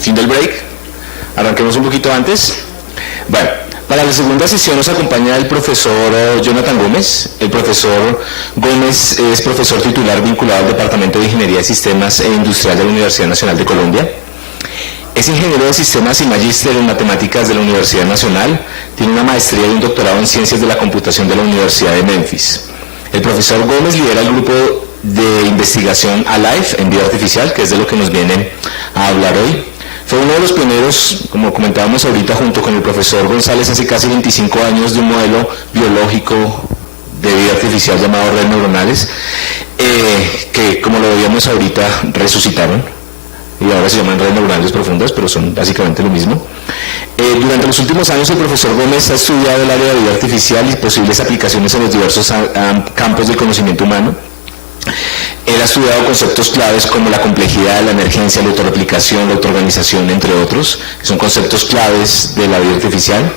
fin del break. Arranquemos un poquito antes. Bueno, para la segunda sesión nos acompaña el profesor Jonathan Gómez. El profesor Gómez es profesor titular vinculado al Departamento de Ingeniería de Sistemas e Industrial de la Universidad Nacional de Colombia. Es ingeniero de sistemas y magíster en matemáticas de la Universidad Nacional. Tiene una maestría y un doctorado en ciencias de la computación de la Universidad de Memphis. El profesor Gómez lidera el grupo de investigación ALIFE en vida artificial, que es de lo que nos viene a hablar hoy. Fue uno de los pioneros, como comentábamos ahorita, junto con el profesor González, hace casi 25 años, de un modelo biológico de vida artificial llamado redes neuronales, que, como lo veíamos ahorita, resucitaron, y ahora se llaman redes neuronales profundas, pero son básicamente lo mismo. Durante los últimos años, el profesor Gómez ha estudiado el área de vida artificial y posibles aplicaciones en los diversos campos del conocimiento humano. Él ha estudiado conceptos claves como la complejidad, la emergencia, la autorreplicación, la autoorganización, entre otros. Son conceptos claves de la vida artificial.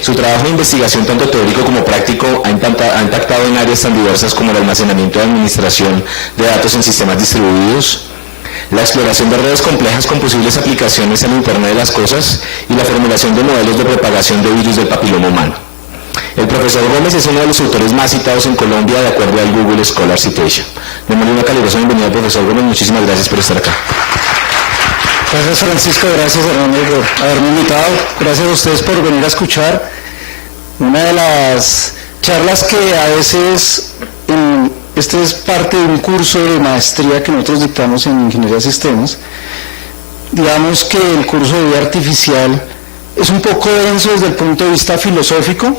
Su trabajo de investigación, tanto teórico como práctico, ha impactado en áreas tan diversas como el almacenamiento y administración de datos en sistemas distribuidos, la exploración de redes complejas con posibles aplicaciones en el Internet de las Cosas y la formulación de modelos de propagación de virus del papiloma humano. El profesor Gómez es uno de los autores más citados en Colombia de acuerdo al Google Scholar Citation. Démosle una calurosa bienvenida al profesor Gómez. Muchísimas gracias por estar acá. Gracias, Francisco, gracias, Hernando, por haberme invitado. Gracias a ustedes por venir a escuchar una de las charlas que a veces, este es parte de un curso de maestría que nosotros dictamos en Ingeniería de Sistemas. Digamos que el curso de vida artificial es un poco denso desde el punto de vista filosófico,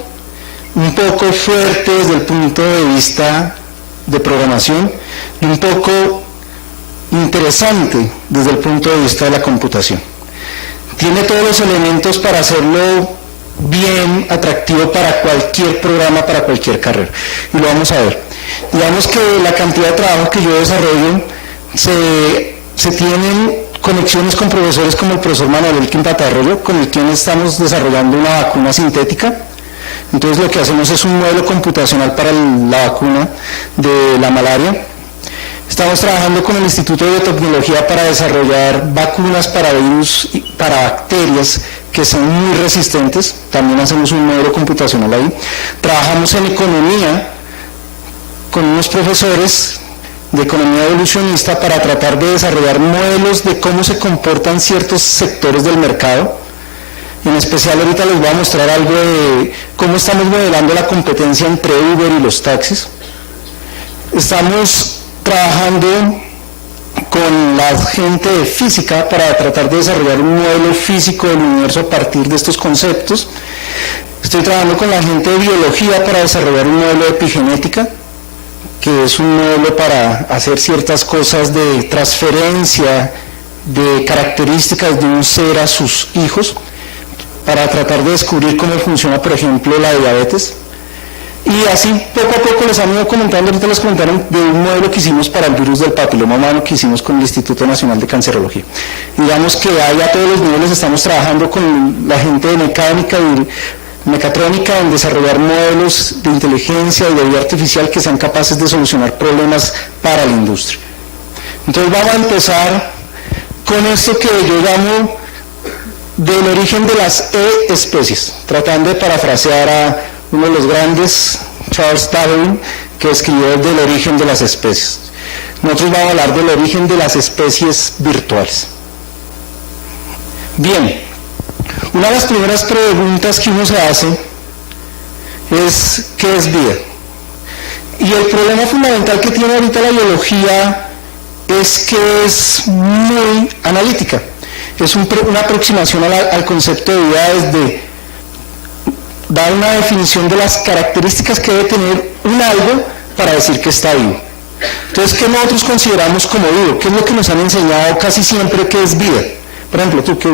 un poco fuerte desde el punto de vista de programación y un poco interesante desde el punto de vista de la computación. Tiene todos los elementos para hacerlo bien atractivo para cualquier programa, para cualquier carrera. Y lo vamos a ver. Digamos que la cantidad de trabajo que yo desarrollo se tienen conexiones con profesores como el profesor Manuel Elkin Patarroyo, con el quien estamos desarrollando una vacuna sintética. Entonces lo que hacemos es un modelo computacional para la vacuna de la malaria. Estamos trabajando con el Instituto de Biotecnología para desarrollar vacunas para virus y para bacterias que son muy resistentes. También hacemos un modelo computacional ahí. Trabajamos en economía con unos profesores de economía evolucionista para tratar de desarrollar modelos de cómo se comportan ciertos sectores del mercado. En especial ahorita les voy a mostrar algo de cómo estamos modelando la competencia entre Uber y los taxis. Estamos trabajando con la gente de física para tratar de desarrollar un modelo físico del universo a partir de estos conceptos. Estoy trabajando con la gente de biología para desarrollar un modelo de epigenética, que es un modelo para hacer ciertas cosas de transferencia de características de un ser a sus hijos, para tratar de descubrir cómo funciona, por ejemplo, la diabetes. Y así poco a poco les han ido comentando, ahorita les comentaron de un modelo que hicimos para el virus del papiloma humano que hicimos con el Instituto Nacional de Cancerología. Digamos que ahí a todos los niveles estamos trabajando con la gente de mecánica y mecatrónica en desarrollar modelos de inteligencia y de vida artificial que sean capaces de solucionar problemas para la industria. Entonces vamos a empezar con esto que yo llamo del origen de las especies, tratando de parafrasear a uno de los grandes, Charles Darwin, que escribió del origen de las especies. Nosotros vamos a hablar del origen de las especies virtuales. Bien, una de las primeras preguntas que uno se hace es ¿qué es vida? Y el problema fundamental que tiene ahorita la biología es que es muy analítica. Es una aproximación al concepto de vida desde dar una definición de las características que debe tener un algo para decir que está vivo. Entonces, ¿qué nosotros consideramos como vivo? ¿Qué es lo que nos han enseñado casi siempre que es vida? Por ejemplo, ¿tú qué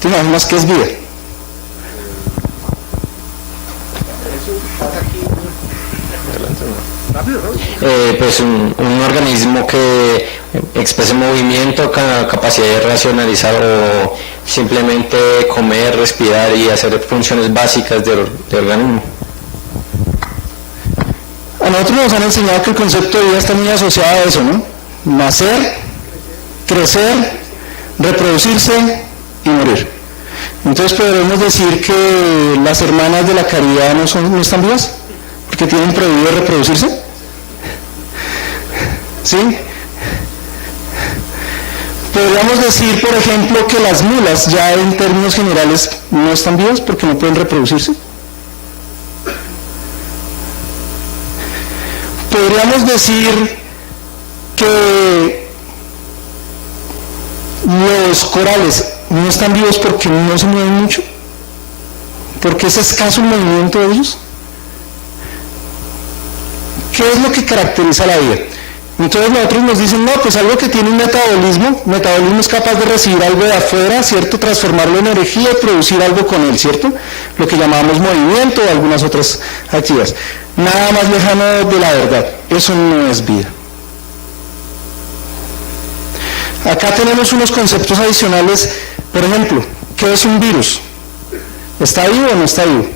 te imaginas que es vida? Pues un organismo que exprese movimiento, capacidad de racionalizar o simplemente comer, respirar y hacer funciones básicas del organismo. A nosotros nos han enseñado que el concepto de vida está muy asociado a eso, ¿no? Nacer, crecer, reproducirse y morir. Entonces podremos decir que las hermanas de la caridad no están vivas, porque tienen prohibido reproducirse. ¿Sí? Podríamos decir, por ejemplo, que las mulas ya en términos generales no están vivas porque no pueden reproducirse. Podríamos decir que los corales no están vivos porque no se mueven mucho, porque es escaso el movimiento de ellos. ¿Qué es lo que caracteriza la vida? Entonces nosotros nos dicen, no, pues algo que tiene un metabolismo es capaz de recibir algo de afuera, ¿cierto? Transformarlo en energía y producir algo con él, ¿cierto? Lo que llamamos movimiento o algunas otras actividades. Nada más lejano de la verdad, eso no es vida. Acá tenemos unos conceptos adicionales, por ejemplo, ¿qué es un virus? ¿Está vivo o no está vivo?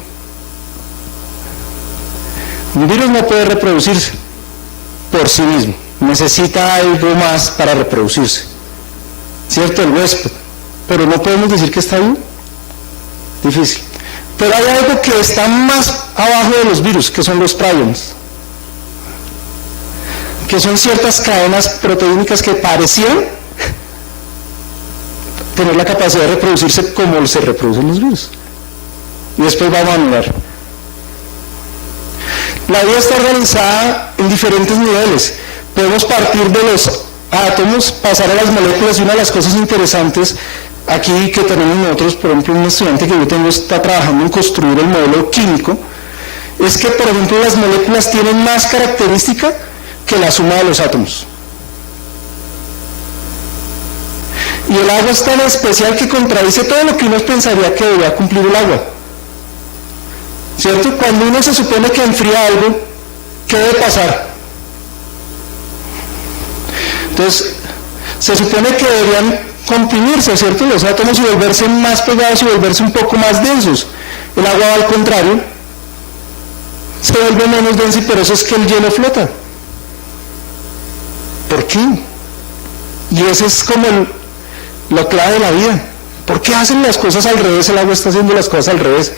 Un virus no puede reproducirse por sí mismo, necesita algo más para reproducirse, ¿cierto? El huésped, pero no podemos decir que está vivo, difícil. Pero hay algo que está más abajo de los virus, que son los prions, que son ciertas cadenas proteínicas que parecían tener la capacidad de reproducirse como se reproducen los virus. Y después vamos a mirar. La vida está organizada en diferentes niveles. Podemos partir de los átomos, pasar a las moléculas, y una de las cosas interesantes aquí que tenemos nosotros, por ejemplo, un estudiante que yo tengo está trabajando en construir el modelo químico, es que, por ejemplo, las moléculas tienen más característica que la suma de los átomos. Y el agua es tan especial que contradice todo lo que uno pensaría que debería cumplir el agua. ¿Cierto? Cuando uno se supone que enfría algo, ¿qué debe pasar? Entonces, se supone que deberían comprimirse, ¿cierto? Los átomos y volverse más pegados y volverse un poco más densos. El agua, al contrario, se vuelve menos densa y por eso es que el hielo flota. ¿Por qué? Y ese es como la clave de la vida. ¿Por qué hacen las cosas al revés? El agua está haciendo las cosas al revés.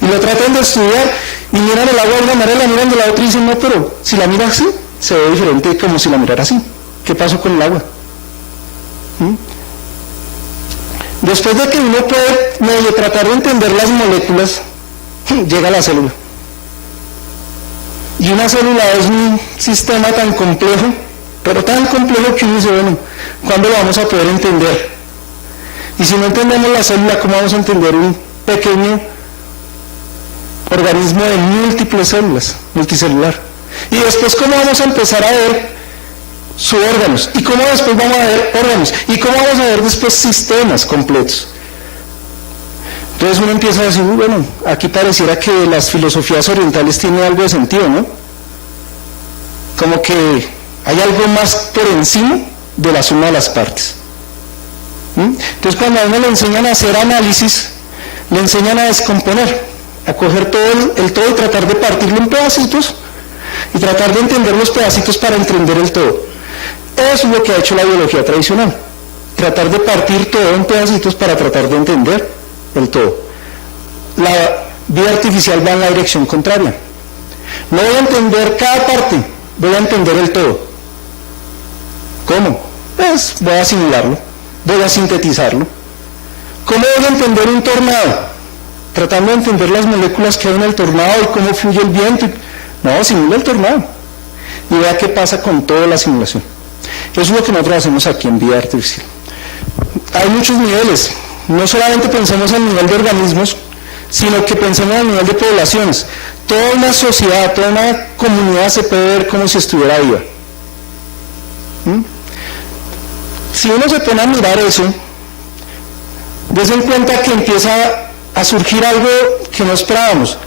Y lo tratan de estudiar y miran el agua de una manera, la miran de la otra y dicen, no, pero si la mira así, se ve diferente como si la mirara así. ¿Qué pasó con el agua? Después de que uno puede medio tratar de entender las moléculas, llega la célula. Y una célula es un sistema tan complejo, pero tan complejo que uno dice, bueno, ¿cuándo lo vamos a poder entender? Y si no entendemos la célula, ¿cómo vamos a entender un pequeño organismo de múltiples células, multicelular? Y después, ¿cómo vamos a empezar a ver sus órganos? ¿Y cómo después vamos a ver órganos? ¿Y cómo vamos a ver después sistemas completos? Entonces uno empieza a decir, bueno, aquí pareciera que las filosofías orientales tienen algo de sentido, ¿no? Como que hay algo más por encima de la suma de las partes. Entonces cuando a uno le enseñan a hacer análisis, le enseñan a descomponer, a coger todo el todo y tratar de partirlo en pedacitos y tratar de entender los pedacitos para entender el todo. Eso es lo que ha hecho la biología tradicional, tratar de partir todo en pedacitos para tratar de entender el todo. La vida artificial va en la dirección contraria. No voy a entender cada parte, voy a entender el todo. ¿Cómo? Pues voy a simularlo, voy a sintetizarlo. ¿Cómo voy a entender un tornado? Tratando de entender las moléculas que hay en el tornado y cómo fluye el viento. No, simula el tornado y vea qué pasa con toda la simulación. Eso es lo que nosotros hacemos aquí en vida artificial. Hay muchos niveles. No solamente pensemos en el nivel de organismos, sino que pensemos en el nivel de poblaciones. Toda una sociedad, toda una comunidad se puede ver como si estuviera viva. Si uno se pone a mirar eso, dése en cuenta que empieza a surgir algo que no esperábamos.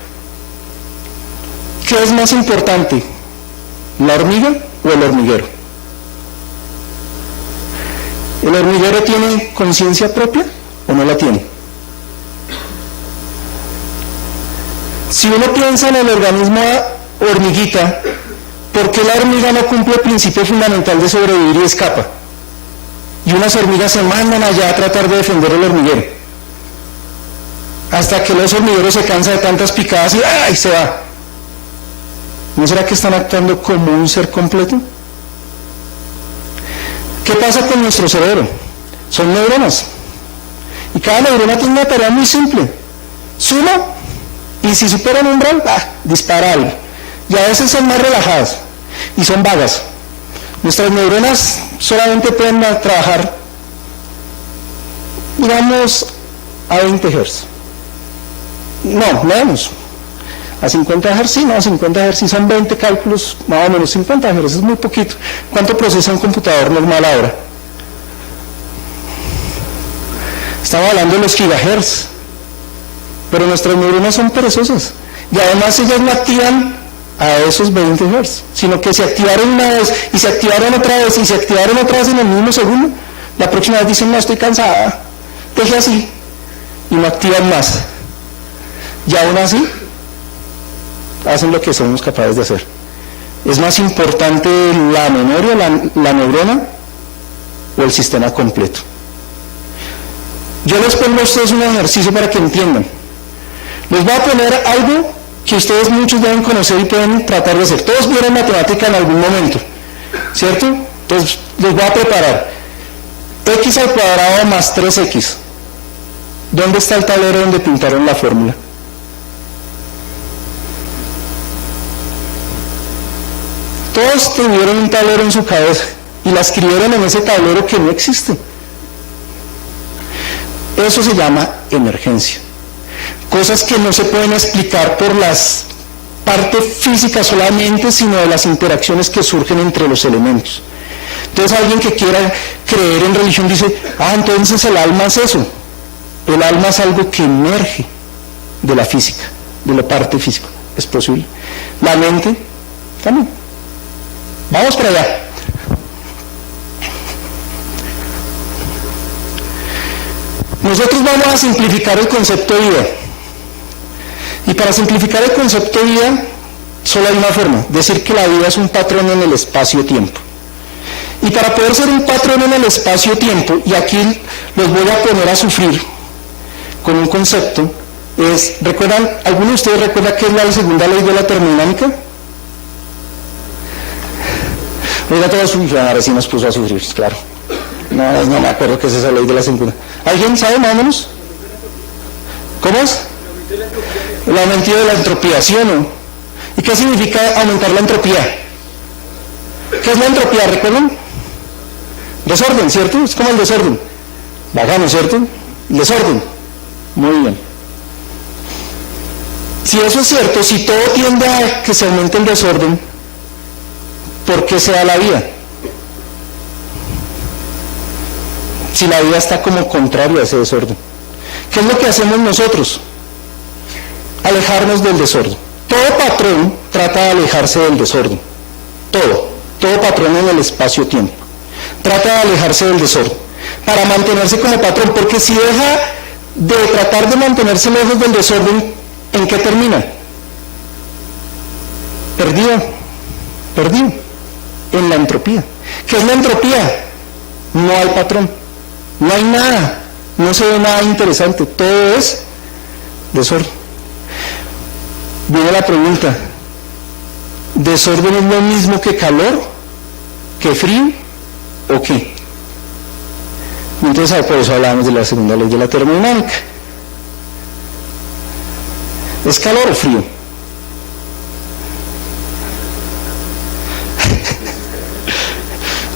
¿Qué es más importante? ¿La hormiga o el hormiguero? ¿El hormiguero tiene conciencia propia o no la tiene? Si uno piensa en el organismo hormiguita, ¿por qué la hormiga no cumple el principio fundamental de sobrevivir y escapa? y unas hormigas se mandan allá a tratar de defender el hormiguero. Hasta que los hormigueros se cansa de tantas picadas y ¡ay! Se va. ¿No será que están actuando como un ser completo? ¿Qué pasa con nuestro cerebro? Son neuronas. Y cada neurona tiene una tarea muy simple. Suma, y si supera el umbral, dispara algo. Y a veces son más relajadas y son vagas. Nuestras neuronas solamente pueden trabajar, digamos, a 20 Hz. No, menos. A 50 Hz, sí, no, 50 Hz son 20 cálculos, más o menos 50 Hz, es muy poquito. ¿Cuánto procesa un computador normal ahora? Estamos hablando de los gigahertz, pero nuestras neuronas son perezosas y además ellas no activan a esos 20 Hz, sino que se activaron una vez y se activaron otra vez y se activaron otra vez en el mismo segundo. La próxima vez dicen, no, estoy cansada, deje así, y no activan más. Y aún así hacen lo que somos capaces de hacer. Es más importante la memoria, la neurona o el sistema completo. Yo les pongo a ustedes un ejercicio para que entiendan. Les voy a poner algo que ustedes muchos deben conocer y pueden tratar de hacer. Todos vieron matemática en algún momento, ¿cierto? Entonces les voy a preparar x al cuadrado más 3x. ¿Dónde está el tablero donde pintaron la fórmula? Todos tuvieron un tablero en su cabeza y la escribieron en ese tablero que no existe. Eso se llama emergencia. Cosas que no se pueden explicar por las partes físicas solamente, sino de las interacciones que surgen entre los elementos. Entonces alguien que quiera creer en religión dice, entonces el alma es eso. El alma es algo que emerge de la física, de la parte física. Es posible. La mente también. Vamos para allá. Nosotros vamos a simplificar el concepto de vida. Y para simplificar el concepto de vida, solo hay una forma, decir que la vida es un patrón en el espacio-tiempo. Y para poder ser un patrón en el espacio-tiempo, y aquí los voy a poner a sufrir con un concepto, ¿recuerdan? ¿Alguno de ustedes recuerda qué es la segunda ley de la termodinámica? Oiga, todos, ahora sí nos puso a sufrir, claro. No me acuerdo qué es esa ley de la segunda. ¿Alguien sabe más o menos? ¿Cómo es? El aumento de la entropía, ¿sí o no? ¿Y qué significa aumentar la entropía? ¿Qué es la entropía? ¿Recuerdan? Desorden, ¿cierto? Es como el desorden. Bacano, ¿cierto? El desorden. Muy bien. Si eso es cierto, si todo tiende a que se aumente el desorden, ¿por qué se da la vida? Si la vida está como contrario a ese desorden. ¿Qué es lo que hacemos nosotros? Alejarnos del desorden. Todo patrón trata de alejarse del desorden. Todo patrón en el espacio-tiempo. Trata de alejarse del desorden. Para mantenerse como patrón, porque si deja de tratar de mantenerse lejos del desorden, ¿en qué termina? Perdido. En la entropía. ¿Qué es la entropía? No hay patrón. No hay nada. No se ve nada interesante. Todo es desorden. Viene la pregunta, ¿desorden es lo mismo que calor, que frío o qué? Entonces por eso hablamos de la segunda ley de la termodinámica. ¿Es calor o frío?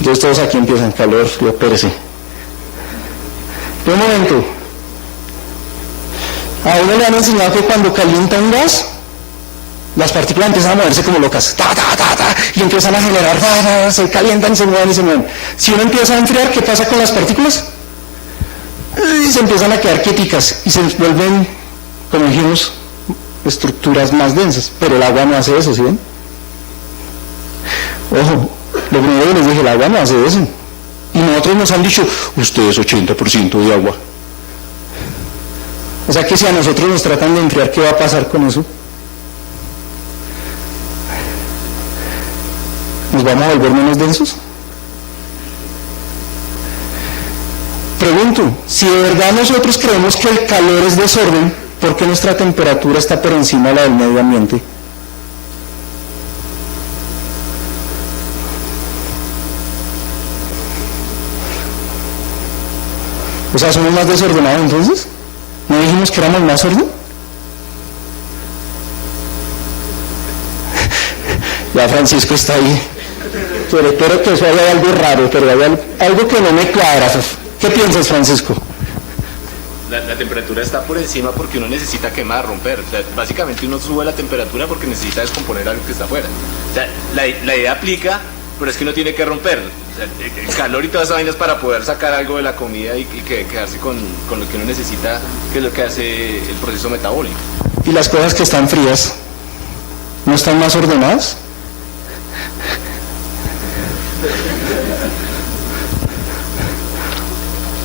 Entonces todos aquí empiezan calor, frío, pérese. Un momento. A uno le han enseñado que cuando calienta un gas, las partículas empiezan a moverse como locas, y empiezan a generar, se calientan, se mueven. Si uno empieza a enfriar, ¿qué pasa con las partículas? Y se empiezan a quedar quieticas y se vuelven, como dijimos, estructuras más densas. Pero el agua no hace eso, ¿sí ven? Ojo, lo primero que les dije, el agua no hace eso. Y nosotros nos han dicho, usted es 80% de agua. O sea que si a nosotros nos tratan de enfriar, ¿qué va a pasar con eso? ¿Nos vamos a volver menos densos? Pregunto, si de verdad nosotros creemos que el calor es desorden, ¿por qué nuestra temperatura está por encima de la del medio ambiente? O sea, ¿somos más desordenados entonces? ¿No dijimos que éramos más orden? Ya Francisco está ahí. Pero espero que eso haya algo raro, pero hay algo que no me cuadra. ¿Qué piensas, Francisco? La temperatura está por encima porque uno necesita quemar, romper. O sea, básicamente uno sube la temperatura porque necesita descomponer algo que está afuera. O sea, la idea aplica, pero es que uno tiene que romper. O sea, el calor y todas esas vainas para poder sacar algo de la comida y quedarse con lo que uno necesita, que es lo que hace el proceso metabólico. ¿Y las cosas que están frías no están más ordenadas?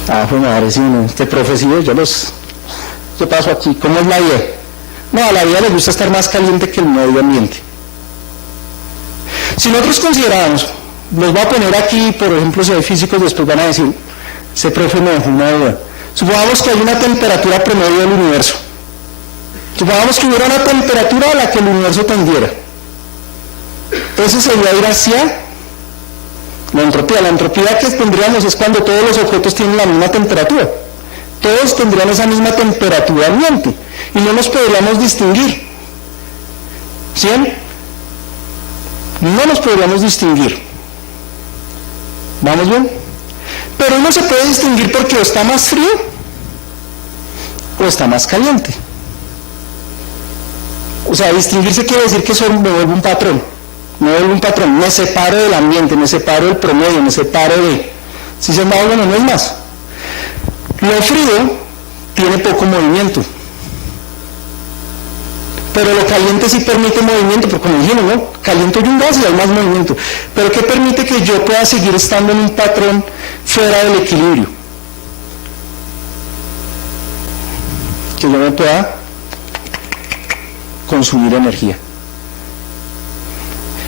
Ah, pues madre, sí, no. Este profesor, yo paso aquí. ¿Cómo es la vida? No, a la vida le gusta estar más caliente que el medio ambiente. Si nosotros consideramos, los voy a poner aquí, por ejemplo, si hay físicos, después van a decir, ese profe me dejó una duda. Supongamos que hay una temperatura promedio del universo. Supongamos que hubiera una temperatura a la que el universo tendiera. Eso sería ir hacia la entropía. La entropía que tendríamos es cuando todos los objetos tienen la misma temperatura. Todos tendrían esa misma temperatura ambiente y no nos podríamos distinguir. ¿Sí? No nos podríamos distinguir. ¿Vamos bien? Pero uno se puede distinguir porque o está más frío o está más caliente. O sea, distinguirse quiere decir que eso me vuelve un patrón. Me separo del ambiente, me separo del promedio, me separo de... Si se me va, bueno, no es más. Lo frío tiene poco movimiento. Pero lo caliente sí permite movimiento, porque como dijimos, ¿no? Caliento yo un gas y hay más movimiento. Pero ¿qué permite que yo pueda seguir estando en un patrón fuera del equilibrio? Que yo me pueda consumir energía.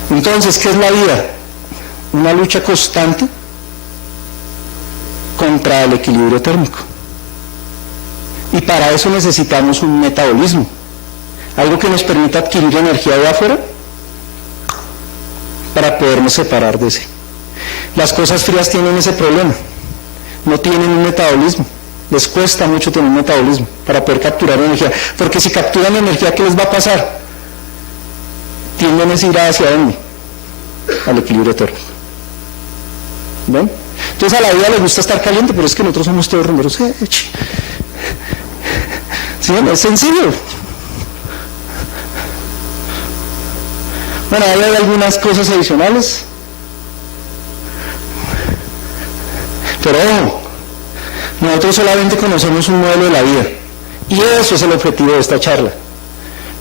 Entonces, ¿qué es la vida? Una lucha constante contra el equilibrio térmico. Y para eso necesitamos un metabolismo. Algo que nos permita adquirir energía de afuera para podernos separar de ese. Las cosas frías tienen ese problema. No tienen un metabolismo. Les cuesta mucho tener un metabolismo para poder capturar energía. Porque si capturan energía, ¿qué les va a pasar? Tienden a ir hacia dónde? Al equilibrio térmico. ¿Ven? Entonces a la vida le gusta estar caliente, pero es que nosotros somos todos rumberos. ¿Sí? Es sencillo. Bueno, ahí hay algunas cosas adicionales. Pero nosotros solamente conocemos un modelo de la vida. Y eso es el objetivo de esta charla.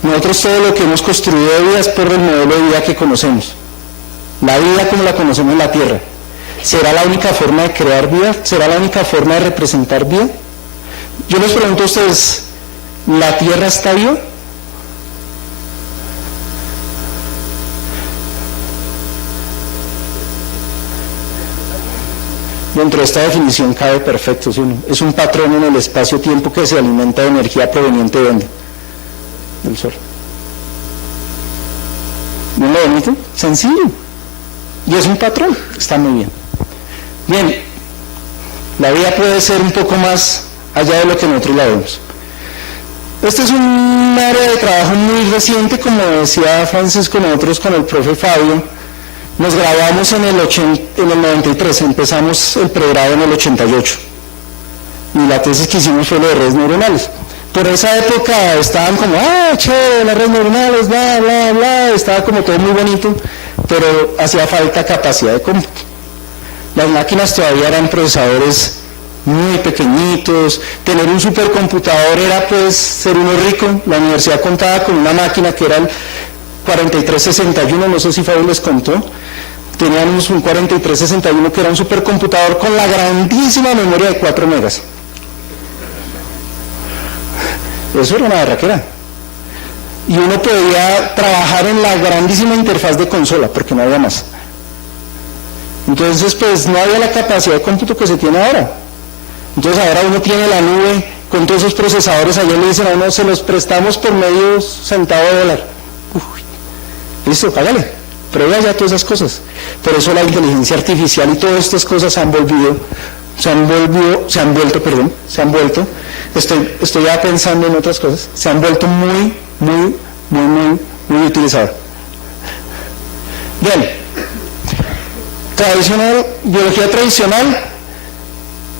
Nosotros todo lo que hemos construido de vida es por el modelo de vida que conocemos. La vida como la conocemos en la Tierra. ¿Será la única forma de crear vida? ¿Será la única forma de representar vida? Yo les pregunto a ustedes, ¿la Tierra está viva? Dentro de esta definición cabe perfecto, ¿sí o no? Es un patrón en el espacio-tiempo que se alimenta de energía proveniente de ¿dónde? Del Sol. ¿No lo bonito? Sencillo. Y es un patrón, está muy bien. Bien, la vida puede ser un poco más allá de lo que nosotros la vemos. Este es un área de trabajo muy reciente, como decía Francisco, nosotros con el profe Fabio, nos graduamos en el 93, empezamos el pregrado en el 88. Y la tesis que hicimos fue lo de redes neuronales. Por esa época estaban como, chévere, las redes neuronales, bla, bla, bla, estaba como todo muy bonito, pero hacía falta capacidad de cómputo. Las máquinas todavía eran procesadores muy pequeñitos, tener un supercomputador era pues ser uno rico. La universidad contaba con una máquina que era el 4361, no sé si Fabio les contó, teníamos un 4361 que era un supercomputador con la grandísima memoria de 4 megas. Eso era una barraquera. Y uno podía trabajar en la grandísima interfaz de consola, porque no había más. Entonces, pues no había la capacidad de cómputo que se tiene ahora. Entonces ahora uno tiene la nube con todos esos procesadores, allá le dicen a uno, se los prestamos por medio centavo de dólar. Uy, listo, págale, prueba ya todas esas cosas. Por eso la inteligencia artificial y todas estas cosas se han vuelto, estoy ya pensando en otras cosas, se han vuelto muy utilizadas. Bien, biología tradicional,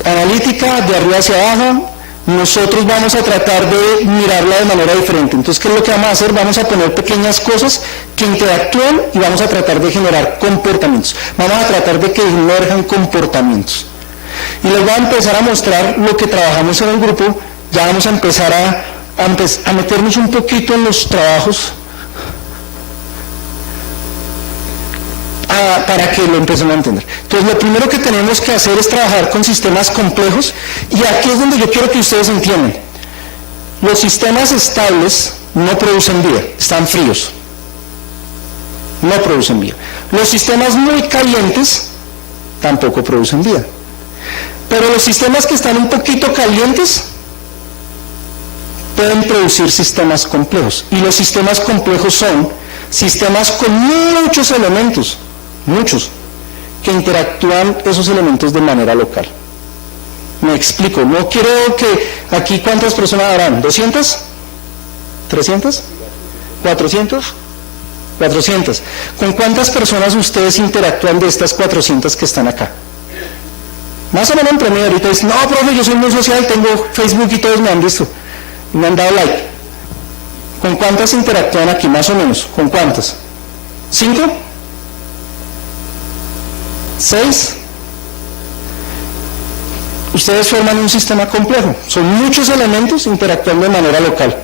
analítica, de arriba hacia abajo. Nosotros vamos a tratar de mirarla de manera diferente. Entonces, ¿qué es lo que vamos a hacer? Vamos a poner pequeñas cosas que interactúan y vamos a tratar de generar comportamientos. Vamos a tratar de que emerjan comportamientos. Y les voy a empezar a mostrar lo que trabajamos en el grupo. Ya vamos a empezar a meternos un poquito en los trabajos para que lo empecemos a entender. Entonces, lo primero que tenemos que hacer es trabajar con sistemas complejos, y aquí es donde yo quiero que ustedes entiendan. Los sistemas estables no producen vida, están fríos. No producen vida. Los sistemas muy calientes tampoco producen vida. Pero los sistemas que están un poquito calientes pueden producir sistemas complejos. Y los sistemas complejos son sistemas con muchos elementos, que interactúan esos elementos de manera local. Me explico, no quiero que aquí ¿cuántas personas habrán? ¿200? ¿300? ¿400? 400. ¿Con cuántas personas ustedes interactúan de estas 400 que están acá? Más o menos en promedio. Ahorita dicen, no, profe, yo soy muy social, tengo Facebook y todos me han visto y me han dado like. ¿Con cuántas interactúan aquí, más o menos? ¿Con cuántas? ¿5? ¿6? Ustedes forman un sistema complejo. Son muchos elementos interactuando de manera local.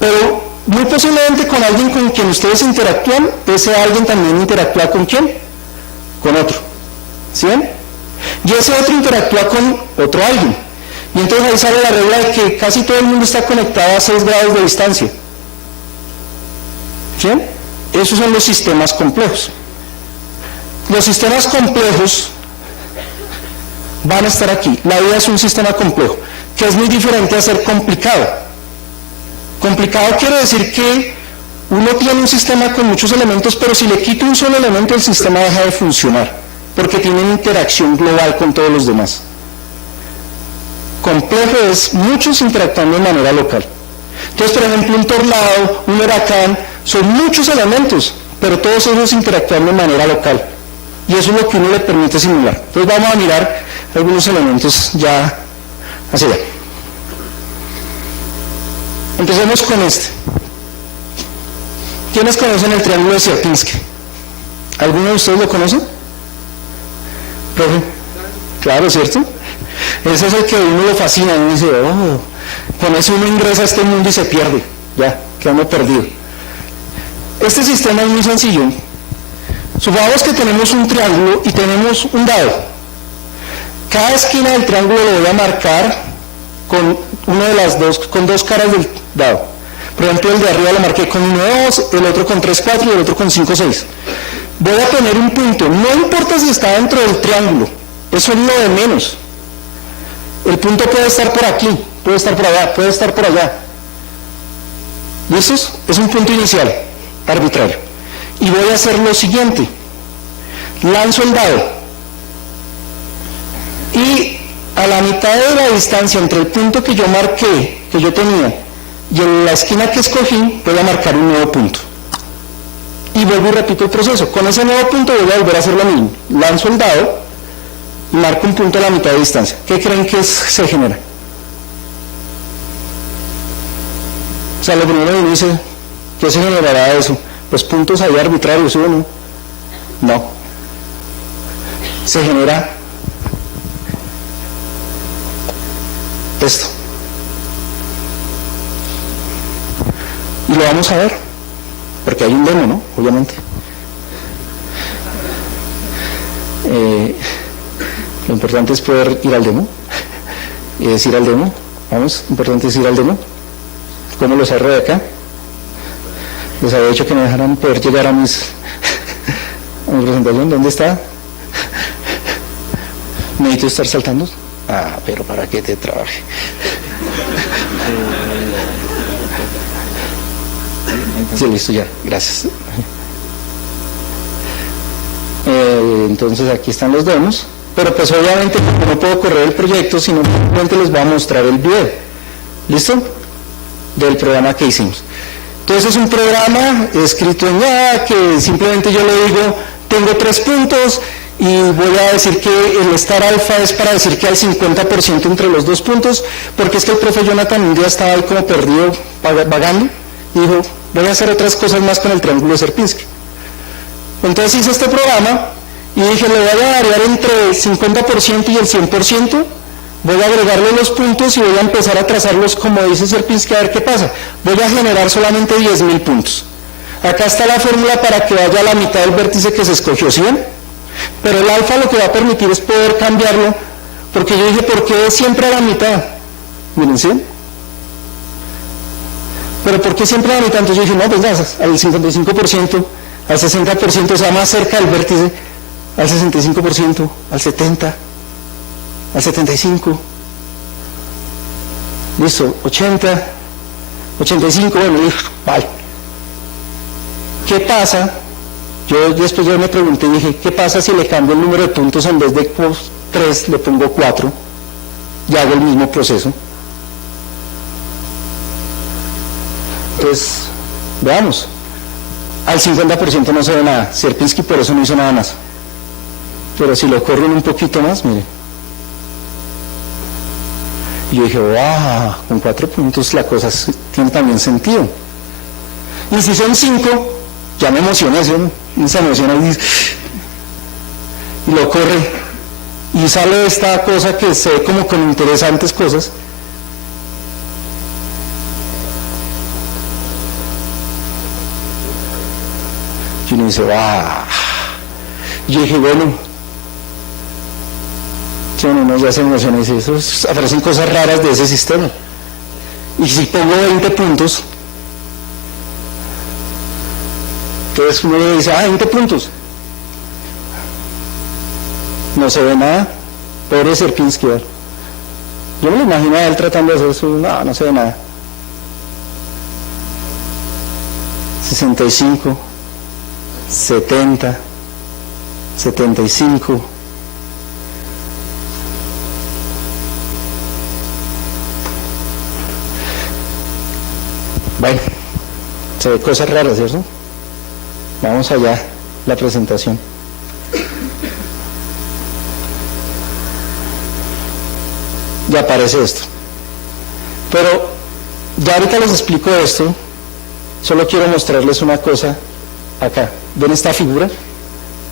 Pero muy posiblemente con alguien con quien ustedes interactúan, ese alguien también interactúa ¿con quién? Con otro. ¿Sí ven? Y ese otro interactúa con otro alguien. Y entonces ahí sale la regla de que casi todo el mundo está conectado a 6 grados de distancia. ¿Sí? Esos son los sistemas complejos. Los sistemas complejos van a estar aquí. La vida es un sistema complejo, que es muy diferente a ser complicado. Complicado quiere decir que uno tiene un sistema con muchos elementos, pero si le quito un solo elemento, el sistema deja de funcionar, porque tiene una interacción global con todos los demás. Complejo es muchos interactuando de manera local. Entonces, por ejemplo, un tornado, un huracán, son muchos elementos, pero todos ellos interactúan de manera local. Y eso es lo que uno le permite simular. Entonces vamos a mirar algunos elementos ya hacia allá. Empecemos con este. ¿Quiénes conocen el triángulo de Sierpinski? ¿Alguno de ustedes lo conoce? ¿Profe? Claro, ¿cierto? Ese es el que a uno lo fascina, uno dice, oh, con eso uno ingresa a este mundo y se pierde, ya, quedamos perdido. Este sistema es muy sencillo. Supongamos que tenemos un triángulo y tenemos un dado. Cada esquina del triángulo lo voy a marcar con una de las dos, con 2 caras del dado. Por ejemplo, el de arriba lo marqué con 1, 2, el otro con 3, 4 y el otro con 5, 6. Voy a poner un punto, no importa si está dentro del triángulo, eso es lo de menos. El punto puede estar por aquí, puede estar por allá, puede estar por allá. ¿Listos? Es un punto inicial, arbitrario. Y voy a hacer lo siguiente. Lanzo el dado. Y a la mitad de la distancia entre el punto que yo marqué, que yo tenía, y en la esquina que escogí, voy a marcar un nuevo punto. Y vuelvo y repito el proceso. Con ese nuevo punto voy a volver a hacer lo mismo. Lanzo el dado y marco un punto a la mitad de distancia. ¿Qué creen que se genera? O sea, lo primero que uno dice, ¿qué se generará de eso? Pues puntos ahí arbitrarios, ¿sí o no? No. Se genera esto. Y lo vamos a ver, porque hay un demo, ¿no? Obviamente. Lo importante es poder ir al demo y decir al demo. Vamos, lo importante es ir al demo. ¿Cómo lo cerro de acá? Les había dicho que me dejaran poder llegar a mi presentación. ¿Dónde está? Necesito estar saltando. Ah, pero ¿para qué te trabaje? Sí, listo ya, gracias. Entonces aquí están los demos, pero pues obviamente no puedo correr el proyecto, sino simplemente les voy a mostrar el video. ¿Listo? Del programa que hicimos. Entonces es un programa escrito en Java que simplemente yo le digo, tengo 3 puntos y voy a decir que el star alfa es para decir que hay 50% entre los 2 puntos, porque es que el profe Jonathan un día estaba ahí como perdido, vagando, y dijo, voy a hacer otras cosas más con el triángulo de Sierpinski. Entonces hice este programa y dije, le voy a variar entre el 50% y el 100%, voy a agregarle los puntos y voy a empezar a trazarlos como dice Sierpinski, a ver qué pasa. Voy a generar solamente 10.000 puntos. Acá está la fórmula para que vaya a la mitad del vértice que se escogió, ¿sí ven? Pero el alfa lo que va a permitir es poder cambiarlo, porque yo dije, ¿por qué siempre a la mitad? Miren, ¿sí? Pero ¿por qué siempre a la mitad? Entonces yo dije, no, pues nada, al 55%, al 60%, o sea, más cerca del vértice, al 65%, al 70%, al 75%, listo, 80%, 85%, bueno, vale. ¿Qué pasa? Después yo me pregunté y dije, ¿qué pasa si le cambio el número de puntos en vez de 3, le pongo 4 y hago el mismo proceso? Entonces, veamos. Al 50% no se ve nada. Sierpinski por eso no hizo nada más. Pero si lo corren un poquito más, miren. Y yo dije, wow, con 4 puntos la cosa tiene también sentido. Y si son 5, ya me emocioné, ¿sí? Se emociona y lo corre. Y sale esta cosa que se ve como con interesantes cosas. Y uno dice, ¡ah! Y yo dije, bueno, uno ya se emociona y dice, aparecen cosas raras de ese sistema. Y si pongo 20 puntos, entonces uno le dice, 20 puntos. No se ve nada. Pobre Sierpinski. Yo me lo imagino a él tratando de hacer eso, no se ve nada. 65. 70, 75, bueno, se ve cosas raras, ¿cierto? Vamos allá, la presentación. Ya aparece esto. Pero ya ahorita les explico esto, solo quiero mostrarles una cosa acá. ¿Ven esta figura?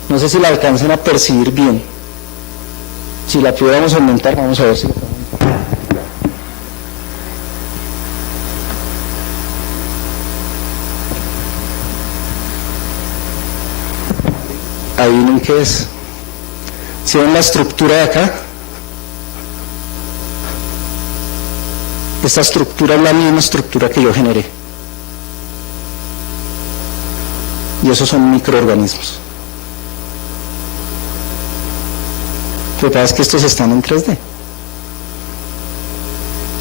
No sé si la alcancen a percibir bien. Si la pudiéramos aumentar, vamos a ver si la podemos aumentar. Adivinen qué es. ¿Sí ven la estructura de acá? Esta estructura es la misma estructura que yo generé. Y esos son microorganismos. Lo que pasa es que estos están en 3D.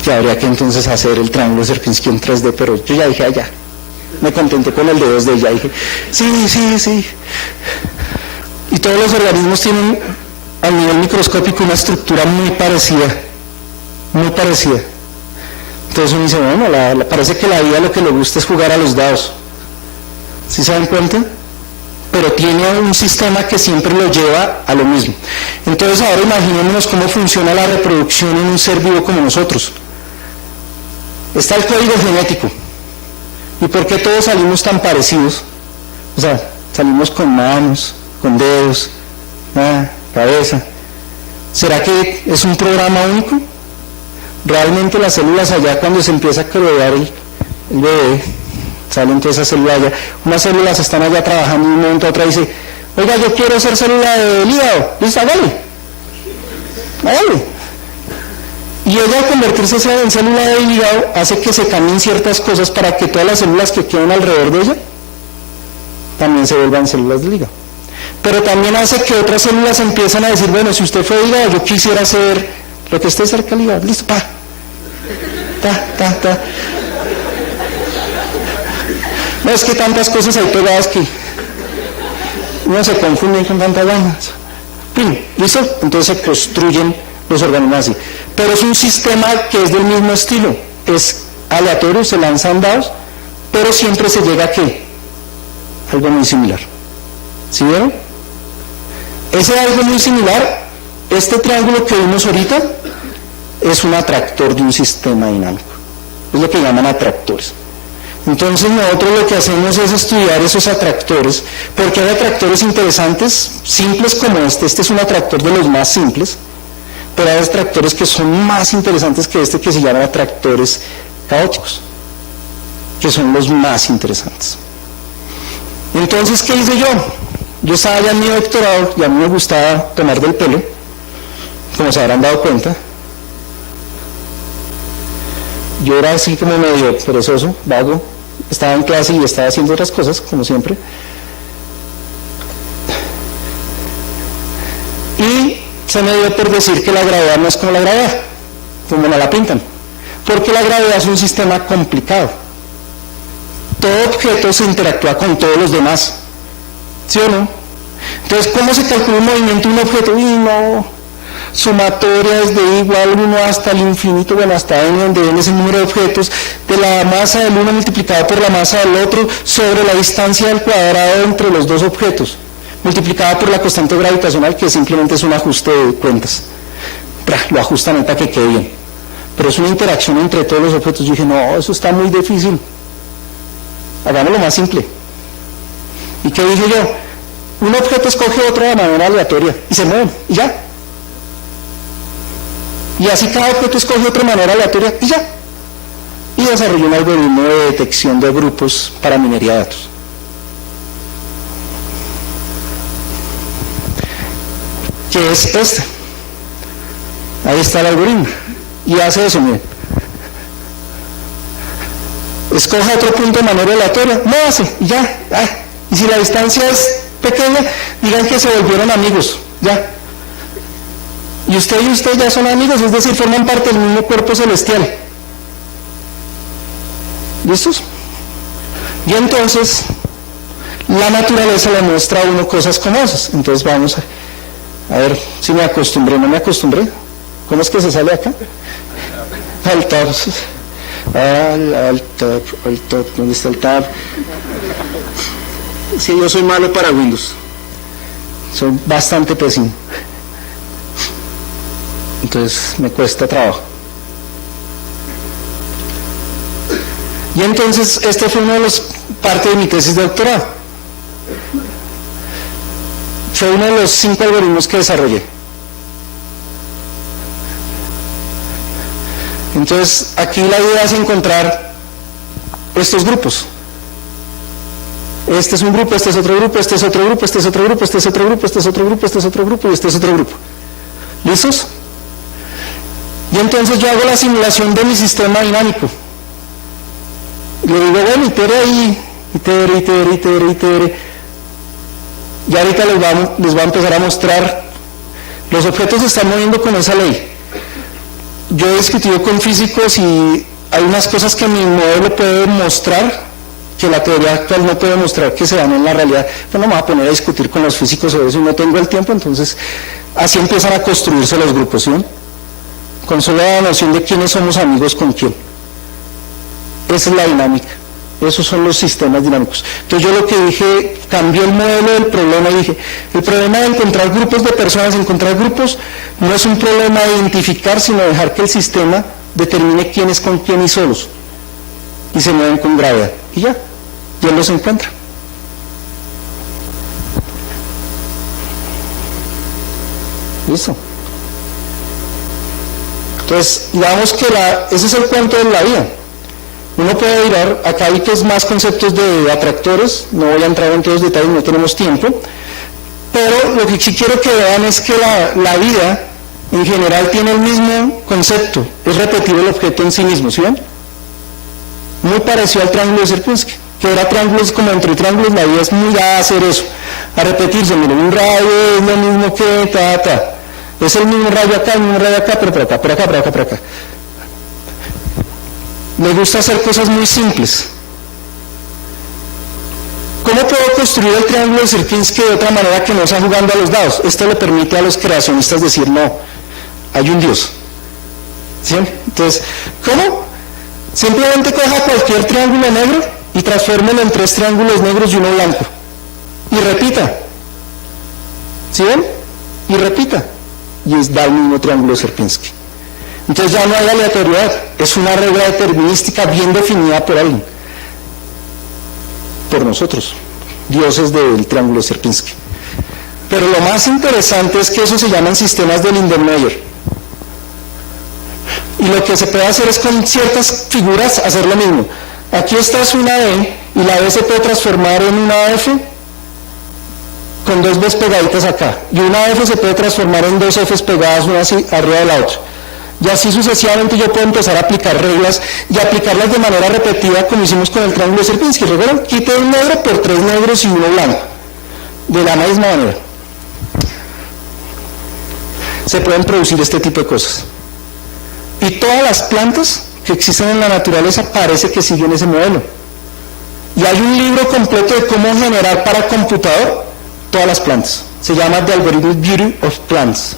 Que habría que entonces hacer el triángulo Sierpinski en 3D, pero yo ya dije, allá. Me contenté con el de 2D, ya dije, sí. Y todos los organismos tienen a nivel microscópico una estructura muy parecida. Muy parecida. Entonces uno dice, bueno, parece que la vida lo que le gusta es jugar a los dados. ¿Sí se dan cuenta? Pero tiene un sistema que siempre lo lleva a lo mismo. Entonces ahora imaginémonos cómo funciona la reproducción en un ser vivo como nosotros. Está el código genético. ¿Y por qué todos salimos tan parecidos? O sea, salimos con manos, con dedos, cabeza. ¿Será que es un programa único? Realmente las células allá, cuando se empieza a crear el bebé, salen todas esas células allá, unas células están allá trabajando y un momento a otra dice, oiga, yo quiero ser célula del hígado, listo, hágale. Y ella, al convertirse en célula del hígado, hace que se cambien ciertas cosas para que todas las células que queden alrededor de ella también se vuelvan células del hígado. Pero también hace que otras células empiezan a decir, bueno, si usted fue hígado, yo quisiera ser lo que esté cerca del hígado, listo, pa. No, es que tantas cosas hay pegadas que uno se confunde con tantas vainas. ¿Listo? Entonces se construyen los organismos así. Pero es un sistema que es del mismo estilo, es aleatorio, se lanzan dados, pero siempre se llega a ¿qué? Algo muy similar. ¿Sí vieron? Ese algo muy similar, este triángulo que vimos ahorita, es un atractor de un sistema dinámico. Es lo que llaman atractores. Entonces nosotros lo que hacemos es estudiar esos atractores, porque hay atractores interesantes, simples como este es un atractor de los más simples, pero hay atractores que son más interesantes que este, que se llaman atractores caóticos, que son los más interesantes. Entonces, ¿qué hice yo? Yo estaba ya en mi doctorado, y a mí me gustaba tomar del pelo, como se habrán dado cuenta. Yo era así como medio perezoso, vago, estaba en clase y estaba haciendo otras cosas, como siempre. Y se me dio por decir que la gravedad no es como la gravedad, como nos la pintan, porque la gravedad es un sistema complicado. Todo objeto se interactúa con todos los demás, ¿sí o no? Entonces, ¿cómo se calcula un movimiento de un objeto? Y no, sumatoria es de igual 1 hasta el infinito, bueno, hasta n, donde n es el número de objetos, de la masa del uno multiplicada por la masa del otro, sobre la distancia del cuadrado entre los dos objetos, multiplicada por la constante gravitacional, que simplemente es un ajuste de cuentas. Lo ajustan para que quede bien. Pero es una interacción entre todos los objetos. Yo dije, no, eso está muy difícil. Hagámoslo más simple. ¿Y qué dije yo? Un objeto escoge otro de manera aleatoria y se mueven, y ya. Y así cada objeto escoge otra manera aleatoria y ya. Y desarrolló un algoritmo de detección de grupos para minería de datos. ¿Qué es este? Ahí está el algoritmo. Y hace eso, miren. Escoja otro punto de manera aleatoria, no hace, y ya. Y si la distancia es pequeña, digan que se volvieron amigos, ya. Y usted ya son amigos, es decir, forman parte del mismo cuerpo celestial. ¿Listos? Y entonces, la naturaleza le muestra a uno cosas como esas. Entonces vamos a ver si me acostumbré, no me acostumbré. ¿Cómo es que se sale acá? Al tab, ¿dónde está el tab? Sí, yo soy malo para Windows. Soy bastante pésimo. Entonces me cuesta trabajo. Y entonces este fue uno de los parte de mi tesis de doctorado. Fue uno de los 5 algoritmos que desarrollé. Entonces aquí la idea es encontrar estos grupos. Este es un grupo, este es otro grupo, este es otro grupo, este es otro grupo, este es otro grupo, este es otro grupo, este es otro grupo y este es otro grupo. ¿Listos? Y entonces yo hago la simulación de mi sistema dinámico. Le digo, bueno, itere ahí, itere. Y ahorita les va a empezar a mostrar, los objetos se están moviendo con esa ley. Yo he discutido con físicos y hay unas cosas que mi modelo puede mostrar, que la teoría actual no puede mostrar que se dan en la realidad. Pues no me voy a poner a discutir con los físicos sobre eso y no tengo el tiempo, entonces así empiezan a construirse los grupos, ¿sí? Con solo la noción de quiénes somos amigos con quién. Esa es la dinámica. Esos son los sistemas dinámicos. Entonces yo lo que dije, cambié el modelo del problema y dije, el problema de encontrar grupos de personas, encontrar grupos, no es un problema de identificar, sino dejar que el sistema determine quién es con quién y solos. Y se mueven con gravedad. Y ya, y él los encuentra. ¿Listo? Entonces, digamos que ese es el cuento de la vida. Uno puede mirar, acá hay que es más conceptos de atractores, no voy a entrar en todos los detalles, no tenemos tiempo, pero lo que sí quiero que vean es que la vida en general tiene el mismo concepto, es repetir el objeto en sí mismo, ¿sí ven? Muy parecido al triángulo de Sierpinski, que era triángulos como entre triángulos, la vida es muy a hacer eso, a repetirse, miren, un radio es lo mismo que Es el mismo rayo acá, el mismo rayo acá, pero por acá, por acá, por acá, por acá. Me gusta hacer cosas muy simples. ¿Cómo puedo construir el triángulo de Sierpinski de otra manera que no sea jugando a los dados? Esto le permite a los creacionistas decir, no, hay un Dios. ¿Sí? Entonces, ¿cómo? Simplemente coja cualquier triángulo negro y transfórmelo en 3 triángulos negros y uno blanco. Y repita. ¿Sí ven? Y repita. Y da el mismo triángulo de Sierpinski. Entonces ya no hay aleatoriedad, es una regla determinística bien definida por alguien. Por nosotros, dioses del triángulo de Sierpinski. Pero lo más interesante es que eso se llaman sistemas de Lindenmayer. Y lo que se puede hacer es con ciertas figuras hacer lo mismo. Aquí esta es una E y la E se puede transformar en una F con 2 Bs pegaditas acá. Y una F se puede transformar en 2 Fs pegadas una así arriba de la otra. Y así sucesivamente yo puedo empezar a aplicar reglas y aplicarlas de manera repetida como hicimos con el triángulo de Sierpinski. ¿Recuerdan? Quite un negro por 3 negros y uno blanco. De la misma manera. Se pueden producir este tipo de cosas. Y todas las plantas que existen en la naturaleza parece que siguen ese modelo. Y hay un libro completo de cómo generar para computador todas las plantas. Se llama The Algorithmic Beauty of Plants.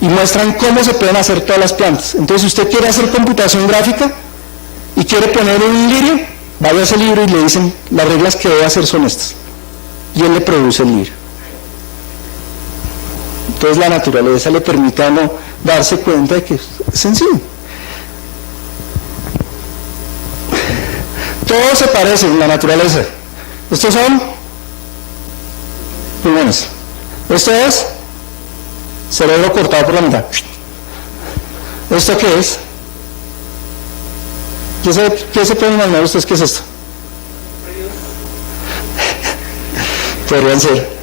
Y muestran cómo se pueden hacer todas las plantas. Entonces, si usted quiere hacer computación gráfica y quiere poner un lirio, vaya a ese libro y le dicen las reglas que debe hacer son estas. Y él le produce el lirio. Entonces, la naturaleza le permite a uno darse cuenta de que es sencillo. Todo se parece en la naturaleza. Estos son pulmones. Esto es cerebro cortado por la mitad. ¿Esto qué es? ¿Qué se pueden imaginar ustedes qué es esto? Podrían ser.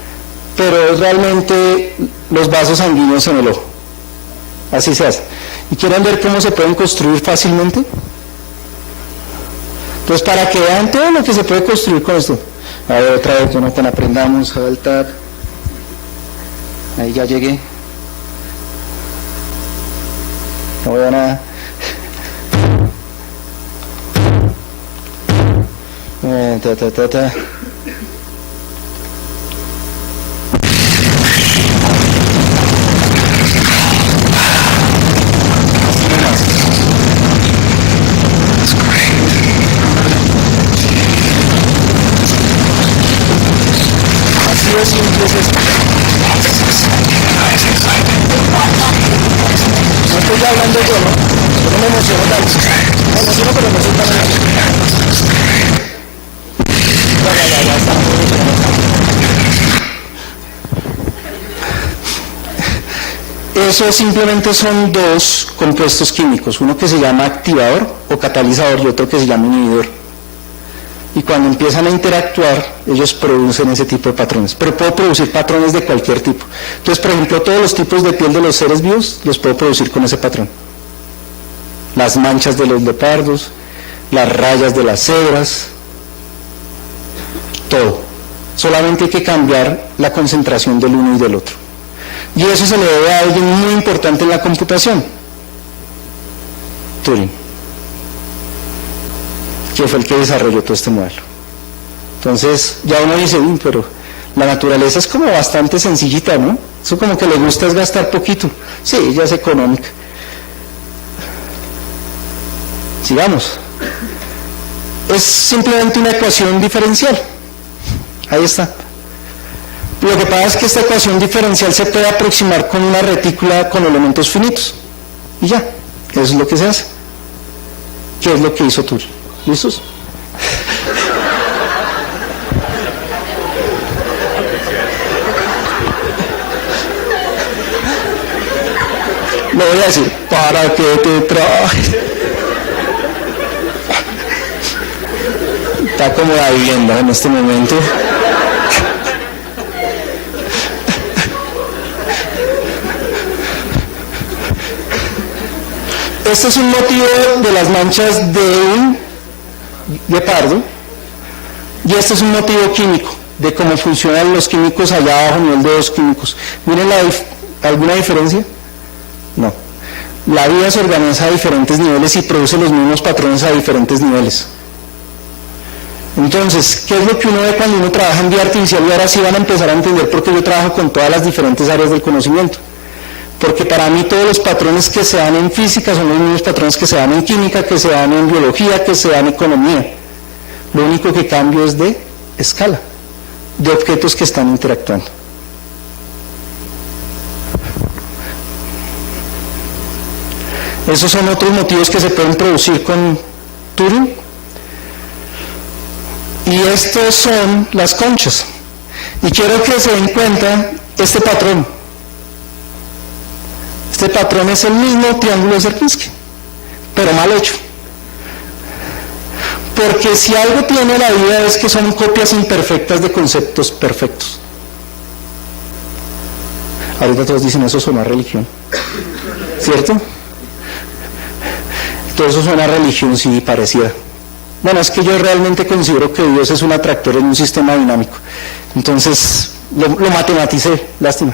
Pero es realmente los vasos sanguíneos en el ojo. Así se hace. ¿Y quieren ver cómo se pueden construir fácilmente? Pues para que vean todo lo que se puede construir con esto. A ver, otra vez, Jonathan, aprendamos a tab. Ahí ya llegué. No veo nada. Ta. Así de simple es esto. No estoy hablando yo, ¿no? Yo no me emociono tanto. Me emociono, pero no soy tan emocionado. Ya está. Eso simplemente son 2 compuestos químicos, uno que se llama activador o catalizador y otro que se llama inhibidor. Y cuando empiezan a interactuar, ellos producen ese tipo de patrones. Pero puedo producir patrones de cualquier tipo. Entonces, por ejemplo, todos los tipos de piel de los seres vivos los puedo producir con ese patrón. Las manchas de los leopardos, las rayas de las cebras, todo. Solamente hay que cambiar la concentración del uno y del otro. Y eso se le debe a alguien muy importante en la computación, Turing, que fue el que desarrolló todo este modelo. Entonces, ya uno dice, pero la naturaleza es como bastante sencillita, ¿no? Eso como que le gusta es gastar poquito. Sí, ya es económica. Sigamos. Es simplemente una ecuación diferencial. Ahí está. Lo que pasa es que esta ecuación diferencial se puede aproximar con una retícula con elementos finitos. Y ya, eso es lo que se hace. ¿Qué es lo que hizo Turing? ¿Listos? Lo voy a decir, ¿para qué te traje? Está como la vivienda en este momento. Este es un motivo de las manchas de un guepardo y este es un motivo químico de cómo funcionan los químicos allá abajo, nivel de 2 químicos. Miren ¿Alguna diferencia? No. La vida se organiza a diferentes niveles y produce los mismos patrones a diferentes niveles. Entonces, ¿qué es lo que uno ve cuando uno trabaja en vida artificial? Y ahora sí van a empezar a entender por qué yo trabajo con todas las diferentes áreas del conocimiento. Porque para mí todos los patrones que se dan en física son los mismos patrones que se dan en química, que se dan en biología, que se dan en economía. Lo único que cambio es de escala, de objetos que están interactuando. Esos son otros motivos que se pueden producir con Turing. Y estos son las conchas. Y quiero que se den cuenta este patrón. Este patrón es el mismo triángulo de Sierpinski, pero mal hecho. Porque si algo tiene la vida es que son copias imperfectas de conceptos perfectos. Ahorita todos dicen eso suena a religión, ¿cierto? Todo eso suena a religión, sí, parecida. Bueno, es que yo realmente considero que Dios es un atractor en un sistema dinámico. Entonces, lo matematicé, lástima.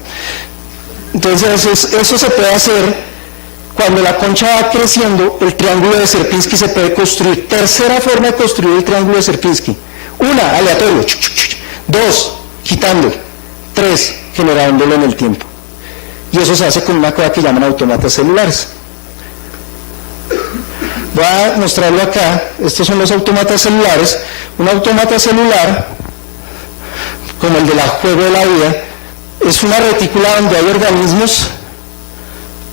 Entonces, eso se puede hacer cuando la concha va creciendo, el triángulo de Sierpinski se puede construir. Tercera forma de construir el triángulo de Sierpinski. 1, aleatorio. 2, quitando. 3, generándolo en el tiempo. Y eso se hace con una cosa que llaman autómatas celulares. Voy a mostrarlo acá. Estos son los autómatas celulares. Un autómata celular, como el del juego de la vida, es una retícula donde hay organismos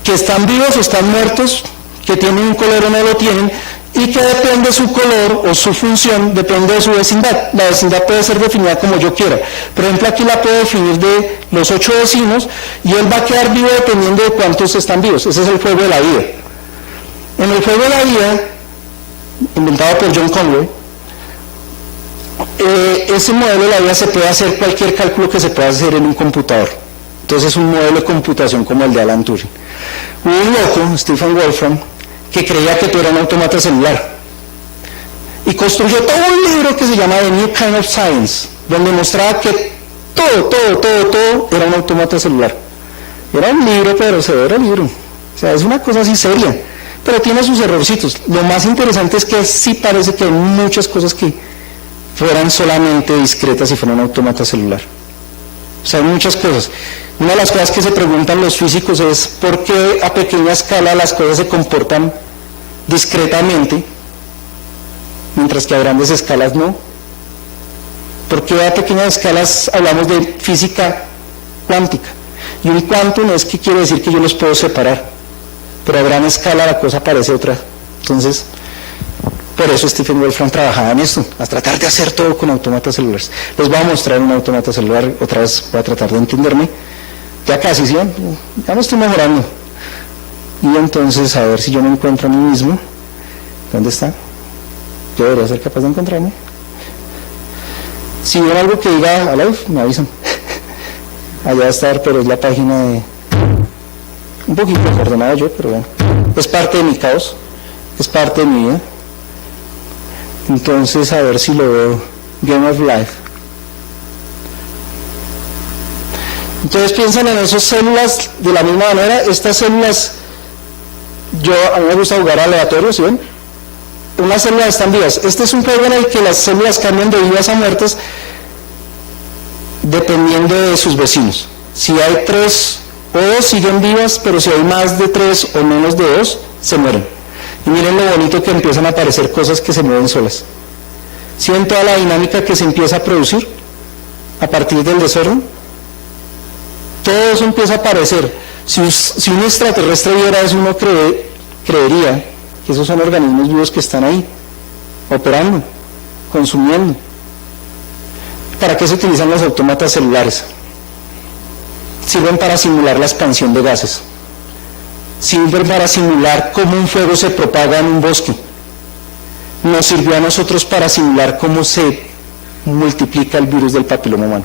que están vivos o están muertos, que tienen un color o no lo tienen, y que depende de su color o su función, depende de su vecindad. La vecindad puede ser definida como yo quiera. Por ejemplo, aquí la puedo definir de los 8 vecinos, y él va a quedar vivo dependiendo de cuántos están vivos. Ese es el juego de la vida. En el juego de la vida, inventado por John Conway, ese modelo de la vida se puede hacer cualquier cálculo que se pueda hacer en un computador. Entonces es un modelo de computación como el de Alan Turing. Hubo un loco, Stephen Wolfram, que creía que todo era un autómata celular y construyó todo un libro que se llama The New Kind of Science, donde mostraba que todo era un autómata celular. Era un libro, pero severo libro. O sea, es una cosa así seria, pero tiene sus errorcitos. Lo más interesante es que sí parece que hay muchas cosas que fueran solamente discretas y fueran un autómata celular. O sea, hay muchas cosas. Una de las cosas que se preguntan los físicos es por qué a pequeña escala las cosas se comportan discretamente, mientras que a grandes escalas no. ¿Por qué a pequeñas escalas hablamos de física cuántica? Y un quantum es que quiere decir que yo los puedo separar, pero a gran escala la cosa parece otra. Entonces, por eso Stephen Wolfram trabajaba en esto, a tratar de hacer todo con autómatas celulares. Les voy a mostrar un autómata celular, otra vez voy a tratar de entenderme. Ya casi, ¿sí? Ya me estoy mejorando. Y entonces, a ver si yo me encuentro a mí mismo. ¿Dónde está? Yo debería ser capaz de encontrarme. Si ven algo que diga Alive, me avisan. Allá va a estar, pero es la página de... Un poquito desordenada yo, pero bueno. Es parte de mi caos, es parte de mi vida. Entonces, a ver si lo veo. Game of Life. Entonces piensan en esas células de la misma manera. Estas células, a mí me gusta jugar aleatorio, ¿sí ven? Unas células están vivas. Este es un juego en el que las células cambian de vivas a muertas dependiendo de sus vecinos. Si hay 3 o 2 siguen vivas, pero si hay más de 3 o menos de 2, se mueren. Y miren lo bonito que empiezan a aparecer cosas que se mueven solas. ¿Sí ven toda la dinámica que se empieza a producir a partir del desorden? Todo eso empieza a aparecer. Si un extraterrestre viera eso, uno creería que esos son organismos vivos que están ahí, operando, consumiendo. ¿Para qué se utilizan los autómatas celulares? Sirven para simular la expansión de gases. Sirven para simular cómo un fuego se propaga en un bosque. Nos sirvió a nosotros para simular cómo se multiplica el virus del papiloma humano.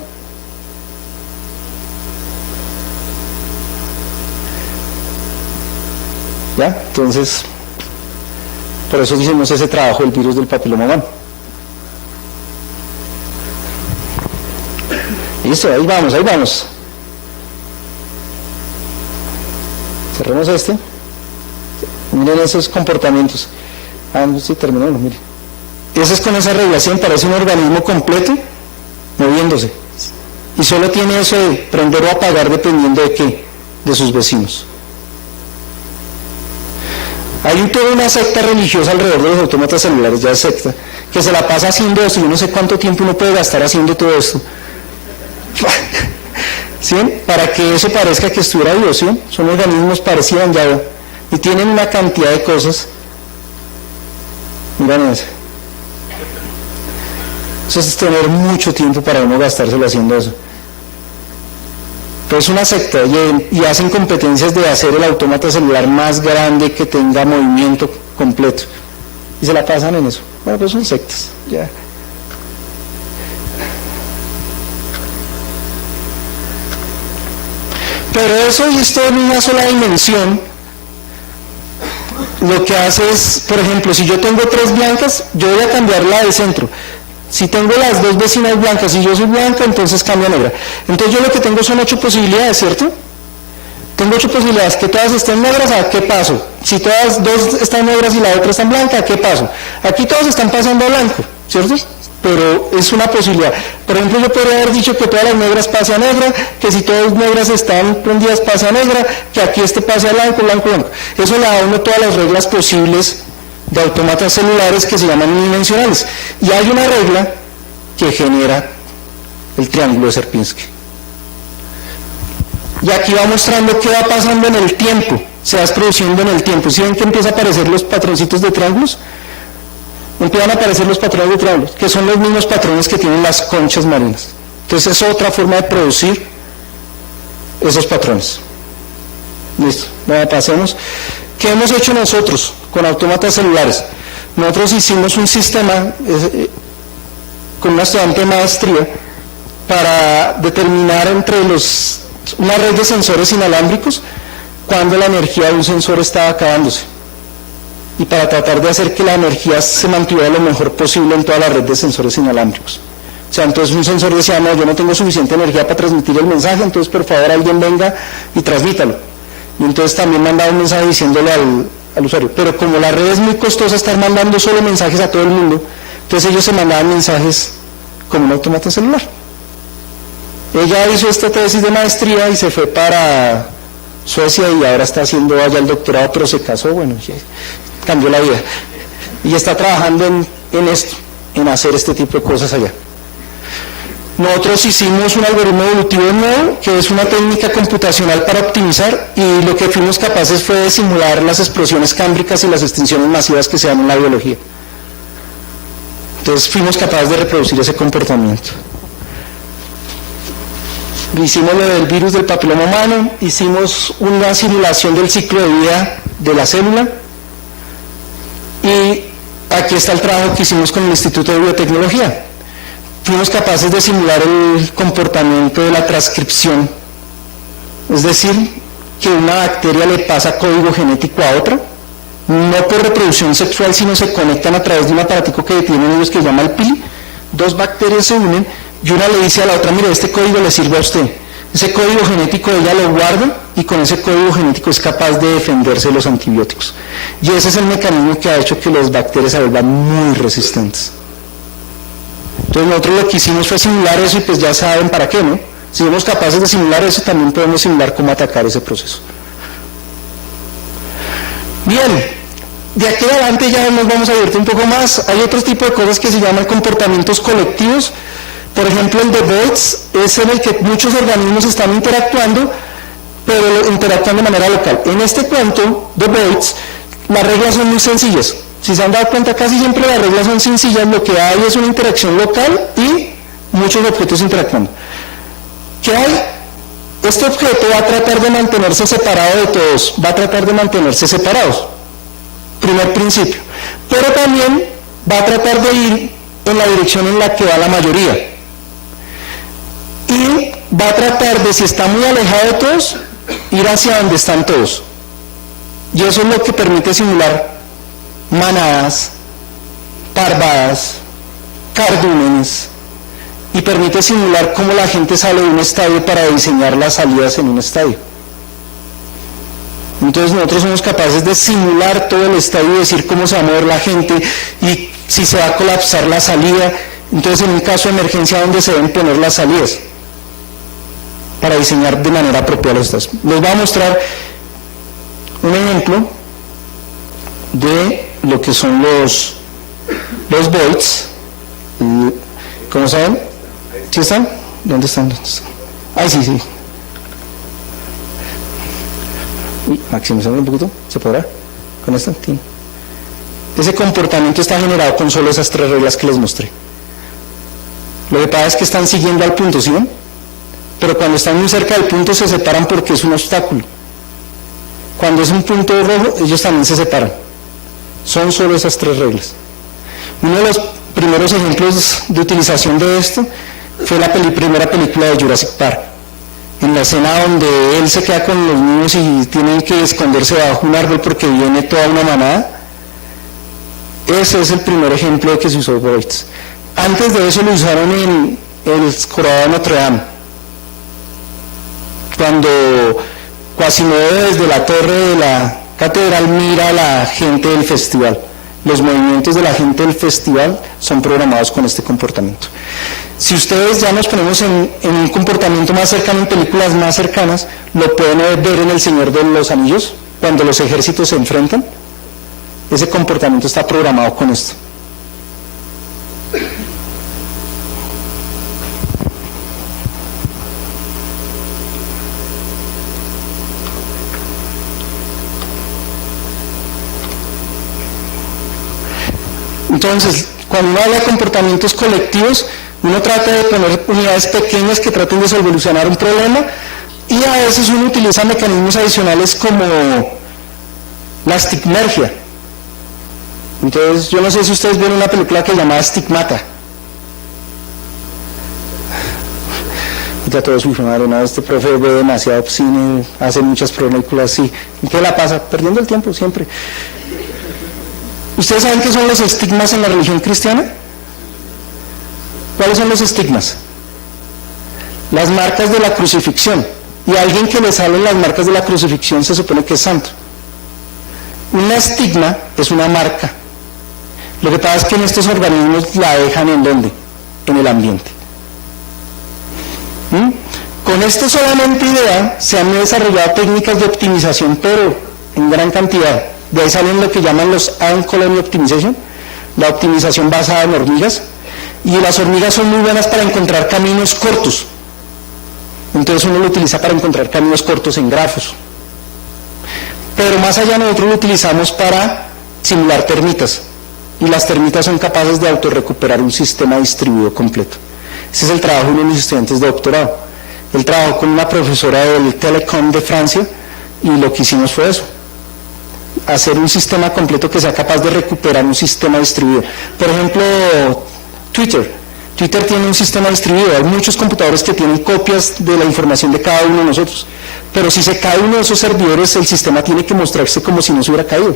¿Ya? Entonces, por eso hicimos ese trabajo del virus del papiloma humano. Listo, ahí vamos. cerremos este. Miren esos comportamientos. No, sí, terminamos, miren. Ese es con esa regulación, parece un organismo completo moviéndose. Y solo tiene eso de prender o apagar dependiendo de qué, de sus vecinos. Hay toda una secta religiosa alrededor de los autómatas celulares, ya es secta, que se la pasa haciendo esto. Yo no sé cuánto tiempo uno puede gastar haciendo todo esto. ¿Sí? Para que eso parezca que estuviera vivo, ¿sí? Son organismos parecidos ya, y tienen una cantidad de cosas. Miren eso. Eso es tener mucho tiempo para uno gastárselo haciendo eso. Pero es una secta y hacen competencias de hacer el autómata celular más grande que tenga movimiento completo. Y se la pasan en eso. Bueno, pues son sectas. Ya. Pero eso visto en una sola dimensión, lo que hace es, por ejemplo, si yo tengo 3 blancas, yo voy a cambiar la de centro. Si tengo las 2 vecinas blancas y yo soy blanca, entonces cambia negra. Entonces yo lo que tengo son 8 posibilidades, ¿cierto? Tengo 8 posibilidades, que todas estén negras, ¿a qué paso? Si todas 2 están negras y la otra está blanca, ¿a qué paso? Aquí todos están pasando a blanco, ¿cierto? Pero es una posibilidad. Por ejemplo, yo podría haber dicho que todas las negras pasen a negra, que si todas las negras están prendidas pase a negra, que aquí este pase a blanco, blanco, blanco. Eso le da a uno todas las reglas posibles de autómatas celulares que se llaman unidimensionales. Y hay una regla que genera el triángulo de Sierpinski. Y aquí va mostrando qué va pasando en el tiempo, se va produciendo en el tiempo. ¿Sí ven que empiezan a aparecer los patroncitos de triángulos? Empiezan a aparecer los patrones de triángulos, que son los mismos patrones que tienen las conchas marinas. Entonces es otra forma de producir esos patrones. Listo, nada, pasemos. ¿Qué hemos hecho nosotros con autómatas celulares? Nosotros hicimos un sistema con una estudiante de maestría para determinar entre una red de sensores inalámbricos cuando la energía de un sensor estaba acabándose, y para tratar de hacer que la energía se mantuviera lo mejor posible en toda la red de sensores inalámbricos. O sea, entonces un sensor decía, no, yo no tengo suficiente energía para transmitir el mensaje, entonces por favor alguien venga y transmítalo. Y entonces también mandaba un mensaje diciéndole al usuario. Pero como la red es muy costosa estar mandando solo mensajes a todo el mundo, entonces ellos se mandaban mensajes con un autómata celular. Ella hizo esta tesis de maestría y se fue para Suecia y ahora está haciendo allá el doctorado, pero se casó, bueno, cambió la vida. Y está trabajando en esto, en hacer este tipo de cosas allá. Nosotros hicimos un algoritmo evolutivo nuevo, que es una técnica computacional para optimizar, y lo que fuimos capaces fue de simular las explosiones cámbricas y las extinciones masivas que se dan en la biología. Entonces fuimos capaces de reproducir ese comportamiento. Hicimos lo del virus del papiloma humano, hicimos una simulación del ciclo de vida de la célula, y aquí está el trabajo que hicimos con el Instituto de Biotecnología. Fuimos capaces de simular el comportamiento de la transcripción, es decir, que una bacteria le pasa código genético a otra, no por reproducción sexual, sino se conectan a través de un aparatico que tienen ellos que se llama el PIL. 2 bacterias se unen y una le dice a la otra, mire, este código le sirve a usted. Ese código genético ella lo guarda y con ese código genético es capaz de defenderse de los antibióticos. Y ese es el mecanismo que ha hecho que las bacterias se vuelvan muy resistentes. Entonces nosotros lo que hicimos fue simular eso y pues ya saben para qué, ¿no? Si somos capaces de simular eso, también podemos simular cómo atacar ese proceso. Bien, de aquí adelante ya nos vamos a divertir un poco más. Hay otro tipo de cosas que se llaman comportamientos colectivos. Por ejemplo, el de Boyds es en el que muchos organismos están interactuando, pero interactuando de manera local. En este cuento de Boyds, las reglas son muy sencillas. Si se han dado cuenta, casi siempre las reglas son sencillas, lo que hay es una interacción local y muchos objetos interactuando. ¿Qué hay? Este objeto va a tratar de mantenerse separado de todos, va a tratar de mantenerse separados, primer principio, pero también va a tratar de ir en la dirección en la que va la mayoría, y va a tratar de, si está muy alejado de todos, ir hacia donde están todos, y eso es lo que permite simular manadas, parvadas, cardúmenes, y permite simular cómo la gente sale de un estadio para diseñar las salidas en un estadio. Entonces nosotros somos capaces de simular todo el estadio y decir cómo se va a mover la gente y si se va a colapsar la salida. Entonces, en un caso de emergencia, ¿dónde se deben poner las salidas? Para diseñar de manera apropiada los estadios. Les voy a mostrar un ejemplo de lo que son los voids. ¿Cómo saben? ¿Sí están? ¿Dónde están? ¿Dónde están? Ay, sí, sí. Maximizar un poquito, ¿se podrá? Con esta. Ese comportamiento está generado con solo esas 3 reglas que les mostré. Lo que pasa es que están siguiendo al punto, ¿sí ven? Pero cuando están muy cerca del punto se separan porque es un obstáculo. Cuando es un punto rojo, ellos también se separan. Son solo esas 3 reglas. Uno de los primeros ejemplos de utilización de esto fue la primera película de Jurassic Park. En la escena donde él se queda con los niños y tienen que esconderse bajo un árbol porque viene toda una manada. Ese es el primer ejemplo de que se usó voids. Antes de eso lo usaron en el Jorobado de Notre Dame, cuando Quasimodo desde la torre de la catedral mira a la gente del festival. Los movimientos de la gente del festival son programados con este comportamiento. Si ustedes ya nos ponemos en un comportamiento más cercano, en películas más cercanas, lo pueden ver en El Señor de los Anillos, cuando los ejércitos se enfrentan. Ese comportamiento está programado con esto. Entonces, cuando uno habla de comportamientos colectivos, uno trata de poner unidades pequeñas que traten de solucionar un problema y a veces uno utiliza mecanismos adicionales como la estigmergia. Entonces, yo no sé si ustedes ven una película que se llama Stigmata. Ya todos, madre, no, este profe ve demasiado cine, hace muchas películas así. ¿Y qué la pasa? Perdiendo el tiempo siempre. ¿Ustedes saben qué son los estigmas en la religión cristiana? ¿Cuáles son los estigmas? Las marcas de la crucifixión. Y a alguien que le salen las marcas de la crucifixión se supone que es santo. Un estigma es una marca. Lo que pasa es que en estos organismos la dejan ¿en dónde? En el ambiente. Con esta solamente idea se han desarrollado técnicas de optimización, pero en gran cantidad. De ahí salen lo que llaman los Ant Colony Optimization, la optimización basada en hormigas, y las hormigas son muy buenas para encontrar caminos cortos. Entonces uno lo utiliza para encontrar caminos cortos en grafos. Pero más allá nosotros lo utilizamos para simular termitas, y las termitas son capaces de autorrecuperar un sistema distribuido completo. Ese es el trabajo de uno de mis estudiantes de doctorado. Él trabajó con una profesora del Telecom de Francia, y lo que hicimos fue eso: hacer un sistema completo que sea capaz de recuperar un sistema distribuido. Por ejemplo, Twitter tiene un sistema distribuido. Hay muchos computadores que tienen copias de la información de cada uno de nosotros, pero si se cae uno de esos servidores, el sistema tiene que mostrarse como si no se hubiera caído.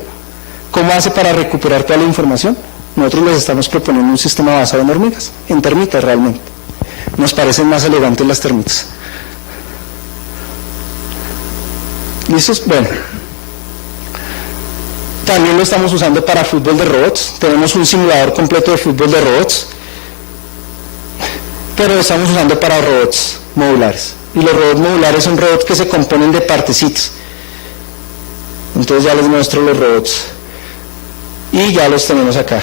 ¿Cómo hace para recuperar toda la información? Nosotros les estamos proponiendo un sistema basado en hormigas, en termitas realmente. Nos parecen más elegantes las termitas. ¿Listos? Bueno. También lo estamos usando para fútbol de robots. Tenemos un simulador completo de fútbol de robots, pero lo estamos usando para robots modulares. Y los robots modulares son robots que se componen de partecitas. Entonces ya les muestro los robots. Y ya los tenemos acá.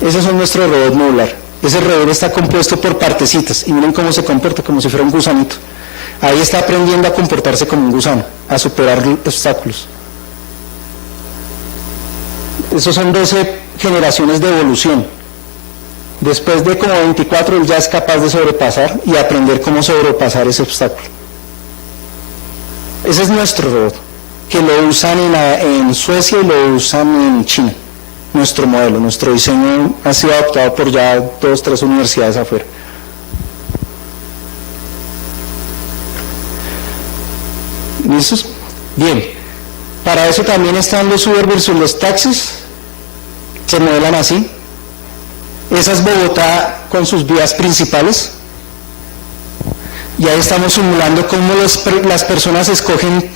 Ese es nuestro robot modular. Ese robot está compuesto por partecitas. Y miren cómo se comporta, como si fuera un gusanito. Ahí está aprendiendo a comportarse como un gusano, a superar obstáculos. Esos son 12 generaciones de evolución. Después de como 24, él ya es capaz de sobrepasar y aprender cómo sobrepasar ese obstáculo. Ese es nuestro robot, que lo usan en Suecia y lo usan en China. Nuestro modelo, nuestro diseño ha sido adoptado por ya 2 o 3 universidades afuera. ¿Listos? Bien. Para eso también están los Uber versus los taxis. Se modelan así. Esa es Bogotá con sus vías principales. Y ahí estamos simulando cómo las personas escogen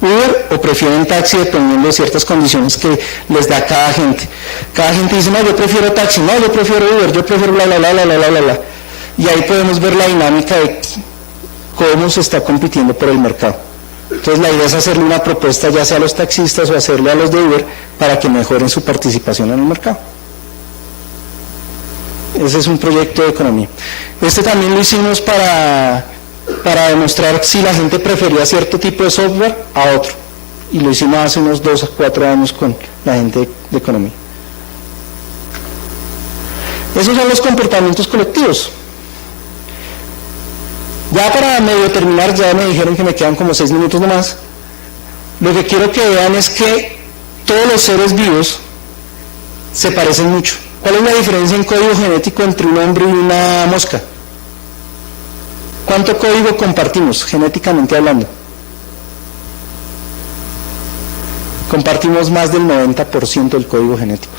Uber o prefieren taxi dependiendo de ciertas condiciones que les da cada gente. Cada gente dice, no, yo prefiero taxi, no, yo prefiero Uber, yo prefiero bla, bla, bla, bla, bla, bla, bla. Y ahí podemos ver la dinámica de cómo se está compitiendo por el mercado. Entonces la idea es hacerle una propuesta ya sea a los taxistas o hacerle a los de Uber para que mejoren su participación en el mercado. Ese es un proyecto de economía. Este también lo hicimos para demostrar si la gente prefería cierto tipo de software a otro. Y lo hicimos hace unos 2 a 4 años con la gente de economía. Esos son los comportamientos colectivos. Ya para medio terminar, ya me dijeron que me quedan como 6 minutos nomás. Lo que quiero que vean es que todos los seres vivos se parecen mucho. ¿Cuál es la diferencia en código genético entre un hombre y una mosca? ¿Cuánto código compartimos, genéticamente hablando? Compartimos más del 90% del código genético.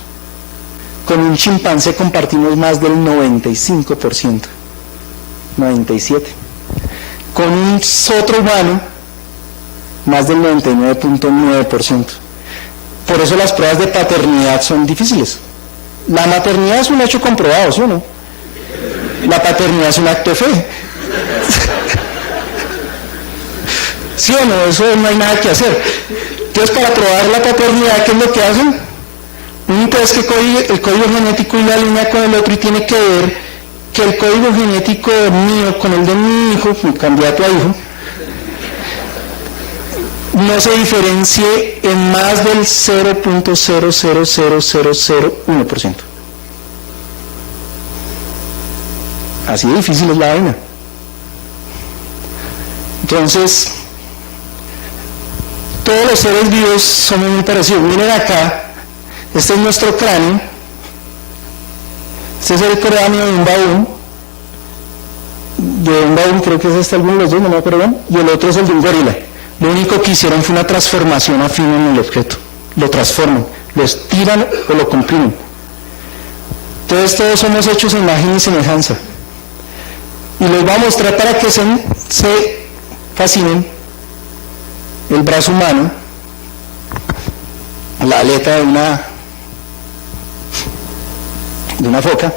Con un chimpancé compartimos más del 95%, 97%. Con un otro humano, más del 99.9%. Por eso las pruebas de paternidad son difíciles. La maternidad es un hecho comprobado, ¿sí o no? La paternidad es un acto de fe. ¿Sí o no? Eso no hay nada que hacer. Entonces, para probar la paternidad, ¿qué es lo que hacen? Un test que el código genético y la línea con el otro, y tiene que ver que el código genético mío con el de mi hijo, mi candidato a hijo, no se diferencie en más del 0.000001%. Así de difícil es la vaina. Entonces, todos los seres vivos somos muy parecidos. Miren acá, este es nuestro cráneo, este es el cráneo de un baúl, creo que es este alguno de los dos, no me acuerdo bien, y el otro es el de un gorila. Lo único que hicieron fue una transformación afín en el objeto, lo transforman, lo estiran o lo comprimen. Entonces todos somos hechos a imagen y semejanza. Y les voy a mostrar para que se fascinen el brazo humano, la aleta de una foca,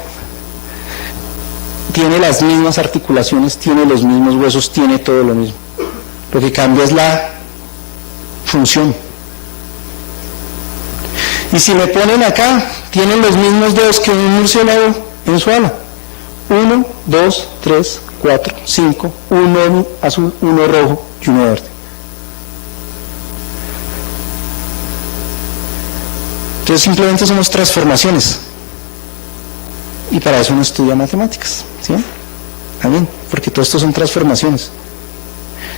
tiene las mismas articulaciones, tiene los mismos huesos, tiene todo lo mismo. Lo que cambia es la función. Y si me ponen acá, tienen los mismos dedos que un murciélago en su ala. 1, 2, 3, 4, 5, uno azul, uno rojo y uno verde. Entonces simplemente somos transformaciones. Y para eso uno estudia matemáticas, ¿sí? También, porque todo esto son transformaciones.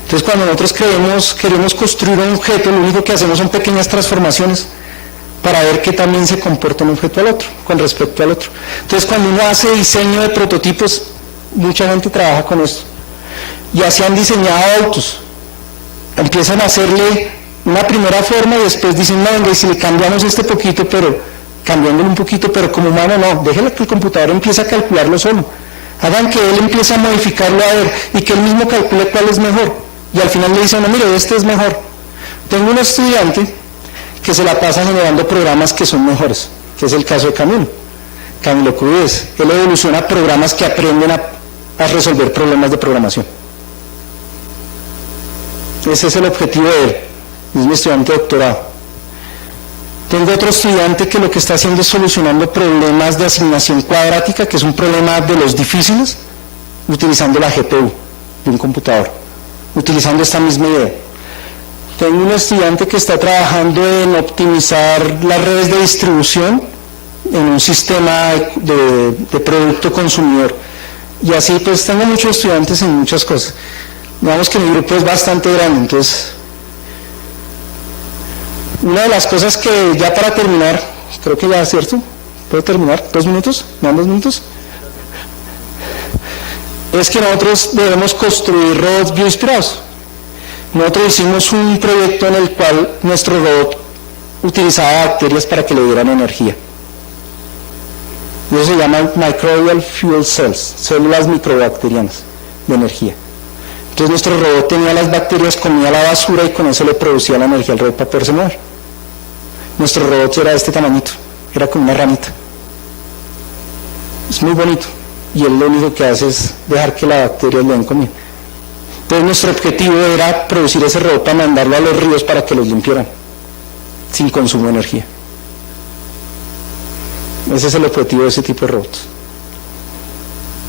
Entonces cuando nosotros queremos construir un objeto, lo único que hacemos son pequeñas transformaciones para ver qué también se comporta un objeto al otro, con respecto al otro. Entonces cuando uno hace diseño de prototipos, mucha gente trabaja con esto. Ya se han diseñado autos, empiezan a hacerle una primera forma y después dicen, no, venga, y si le cambiamos este poquito, pero cambiándole un poquito, pero como humano no, déjele que el computador empiece a calcularlo solo. Hagan que él empiece a modificarlo a ver y que él mismo calcule cuál es mejor. Y al final le dicen, no, mire, este es mejor. Tengo un estudiante que se la pasa generando programas que son mejores, que es el caso de Camilo Cruz. Él evoluciona programas que aprenden a resolver problemas de programación. Ese es el objetivo de él, es mi estudiante de doctorado. Tengo otro estudiante que lo que está haciendo es solucionando problemas de asignación cuadrática, que es un problema de los difíciles, utilizando la GPU de un computador, utilizando esta misma idea. Tengo un estudiante que está trabajando en optimizar las redes de distribución en un sistema de producto consumidor. Y así pues tengo muchos estudiantes en muchas cosas. Digamos que mi grupo es bastante grande, entonces una de las cosas que ya para terminar, creo que ya es cierto, ¿puedo terminar? ¿2 minutos? ¿Me dan 2 minutos? Es que nosotros debemos construir robots bioinspirados. Nosotros hicimos un proyecto en el cual nuestro robot utilizaba bacterias para que le dieran energía. Eso se llama Microbial Fuel Cells, células microbacterianas de energía. Entonces nuestro robot tenía las bacterias, comía la basura y con eso le producía la energía al robot para poderse mover. Nuestro robot era de este tamañito, era como una ranita. Es muy bonito. Y él lo único que hace es dejar que las bacterias le den comida. Entonces nuestro objetivo era producir ese robot para mandarlo a los ríos para que los limpiaran, sin consumo de energía. Ese es el objetivo de ese tipo de robots.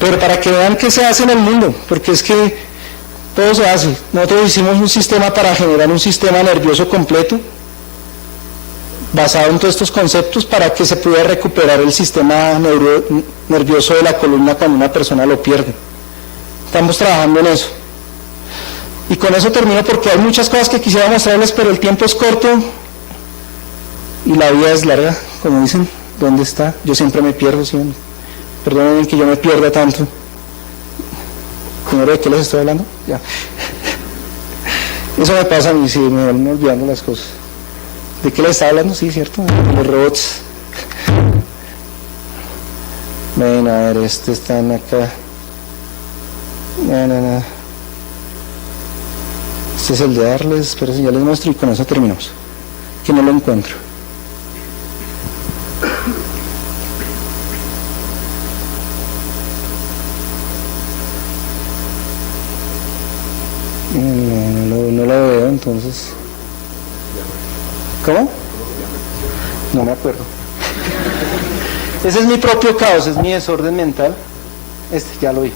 Pero para que vean qué se hace en el mundo, porque es que todo se hace. Nosotros hicimos un sistema para generar un sistema nervioso completo, basado en todos estos conceptos, para que se pudiera recuperar el sistema nervioso de la columna cuando una persona lo pierde. Estamos trabajando en eso. Y con eso termino porque hay muchas cosas que quisiera mostrarles, pero el tiempo es corto y la vida es larga, como dicen. ¿Dónde está? Yo siempre me pierdo, ¿sí? Perdónenme que yo me pierda tanto. Señora, ¿de qué les estoy hablando? Ya. Eso me pasa a mí, sí, me van olvidando las cosas. ¿De qué les estaba hablando? Sí, ¿cierto? De los robots. Ven, a ver, están acá. No. Este es el de darles, pero si ya les muestro y con eso terminamos. Que no lo encuentro. No lo veo, entonces. ¿Cómo? No me acuerdo. Ese es mi propio caos, es mi desorden mental. Ya lo vi.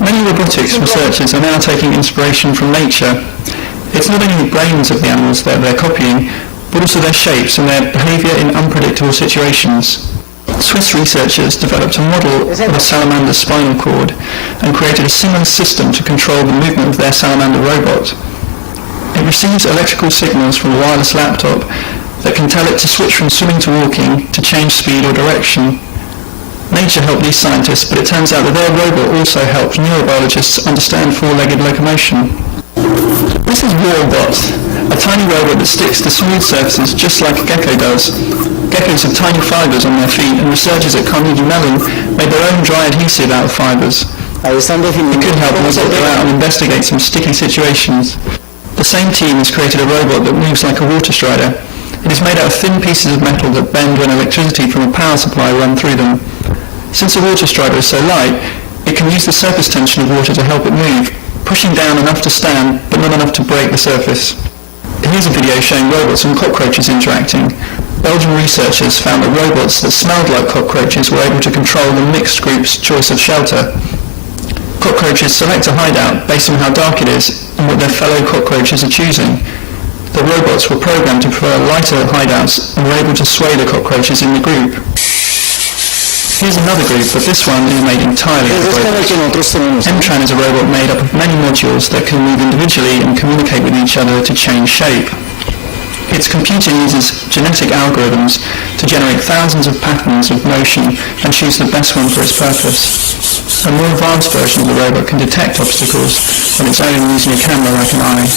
Many robotics researchers are now taking inspiration from nature. It's not only the brains of the animals that they're copying, but also their shapes and their behaviour in unpredictable situations. Swiss researchers developed a model of a salamander's spinal cord and created a similar system to control the movement of their salamander robot. It receives electrical signals from a wireless laptop that can tell it to switch from swimming to walking to change speed or direction. Nature helped these scientists, but it turns out that their robot also helped neurobiologists understand four-legged locomotion. This is Warbot, a tiny robot that sticks to smooth surfaces just like a gecko does. Geckos have tiny fibres on their feet, and researchers at Carnegie Mellon made their own dry adhesive out of fibres. It could help them go out and investigate some sticky situations. The same team has created a robot that moves like a water strider. It is made out of thin pieces of metal that bend when electricity from a power supply runs through them. Since a water strider is so light, it can use the surface tension of water to help it move, pushing down enough to stand, but not enough to break the surface. Here's a video showing robots and cockroaches interacting. Belgian researchers found that robots that smelled like cockroaches were able to control the mixed group's choice of shelter. Cockroaches select a hideout based on how dark it is and what their fellow cockroaches are choosing. The robots were programmed to prefer lighter hideouts and were able to sway the cockroaches in the group. Here's another group, but this one is made entirely of robots. M-Tran is a robot made up of many modules that can move individually and communicate with each other to change shape. Its computer uses genetic algorithms to generate thousands of patterns of motion and choose the best one for its purpose. A more advanced version of the robot can detect obstacles on its own using a camera like an eye.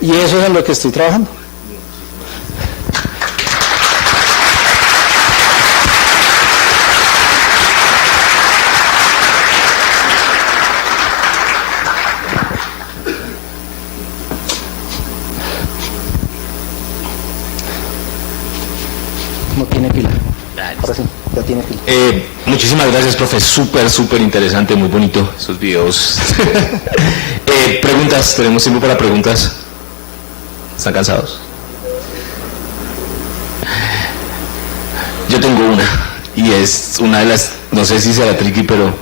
Y eso es en lo que estoy trabajando. No tiene pila. Ahora sí, ya tiene pila. Muchísimas gracias, profe. Súper interesante, muy bonito esos videos. Preguntas, tenemos tiempo para preguntas. ¿Están cansados? Yo tengo una, y es una de las, no sé si será tricky, pero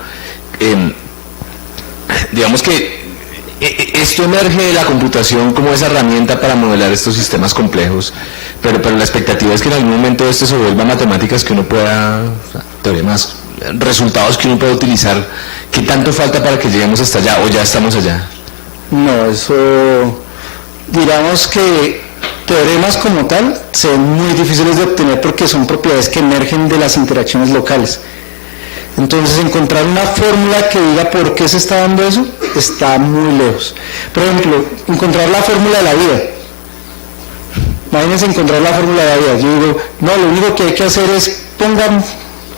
digamos que esto emerge de la computación como esa herramienta para modelar estos sistemas complejos, pero la expectativa es que en algún momento esto se vuelva matemáticas que uno pueda, teoremas, resultados que uno pueda utilizar. ¿Qué tanto falta para que lleguemos hasta allá o ya estamos allá? No, eso, digamos que teoremas como tal son muy difíciles de obtener porque son propiedades que emergen de las interacciones locales. Entonces encontrar una fórmula que diga por qué se está dando eso está muy lejos. Por ejemplo, encontrar la fórmula de la vida. Imagínense encontrar la fórmula de la vida. Yo digo, no, lo único que hay que hacer es pongan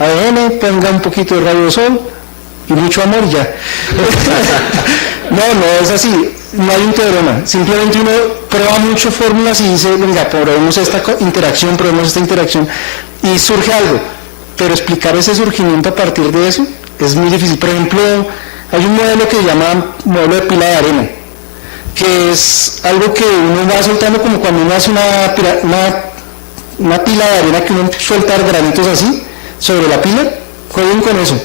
ADN, pongan un poquito de radiosol y mucho amor y ya. No es así, no hay un teorema. Simplemente uno prueba muchas fórmulas y dice, venga, probemos esta interacción, y surge algo. Pero explicar ese surgimiento a partir de eso es muy difícil. Por ejemplo, hay un modelo que se llama modelo de pila de arena, que es algo que uno va soltando como cuando uno hace una pila de arena, que uno suelta granitos así sobre la pila. Jueguen con eso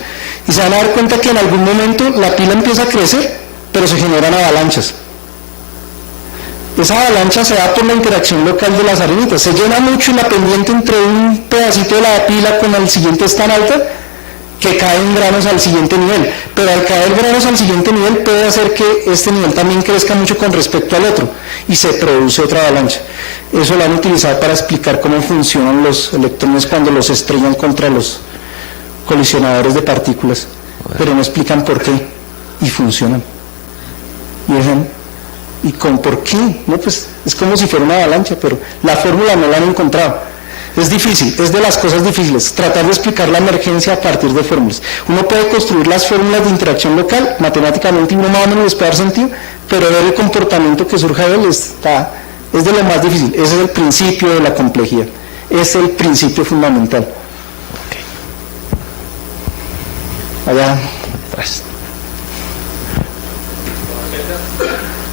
y se van a dar cuenta que en algún momento la pila empieza a crecer, pero se generan avalanchas. Esa avalancha se da por la interacción local de las arenitas. Se llena mucho y la pendiente entre un pedacito de la pila con el siguiente es tan alta que caen granos al siguiente nivel. Pero al caer granos al siguiente nivel puede hacer que este nivel también crezca mucho con respecto al otro y se produce otra avalancha. Eso lo han utilizado para explicar cómo funcionan los electrones cuando los estrellan contra los colisionadores de partículas, pero no explican por qué y funcionan. ¿Y con por qué? No, pues es como si fuera una avalancha, pero la fórmula no la han encontrado. Es difícil, es de las cosas difíciles, tratar de explicar la emergencia a partir de fórmulas. Uno puede construir las fórmulas de interacción local, matemáticamente uno más o menos les puede dar sentido, pero ver el comportamiento que surja de él es de lo más difícil. Ese es el principio de la complejidad, es el principio fundamental. Allá atrás.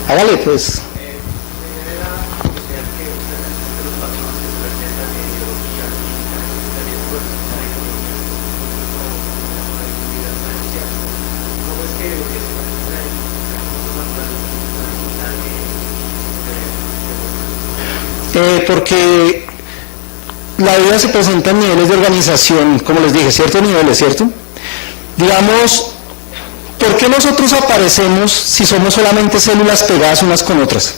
Hágale pues. Porque la vida se presenta en niveles de organización, como les dije, ciertos niveles, ¿cierto? Digamos, ¿por qué nosotros aparecemos si somos solamente células pegadas unas con otras?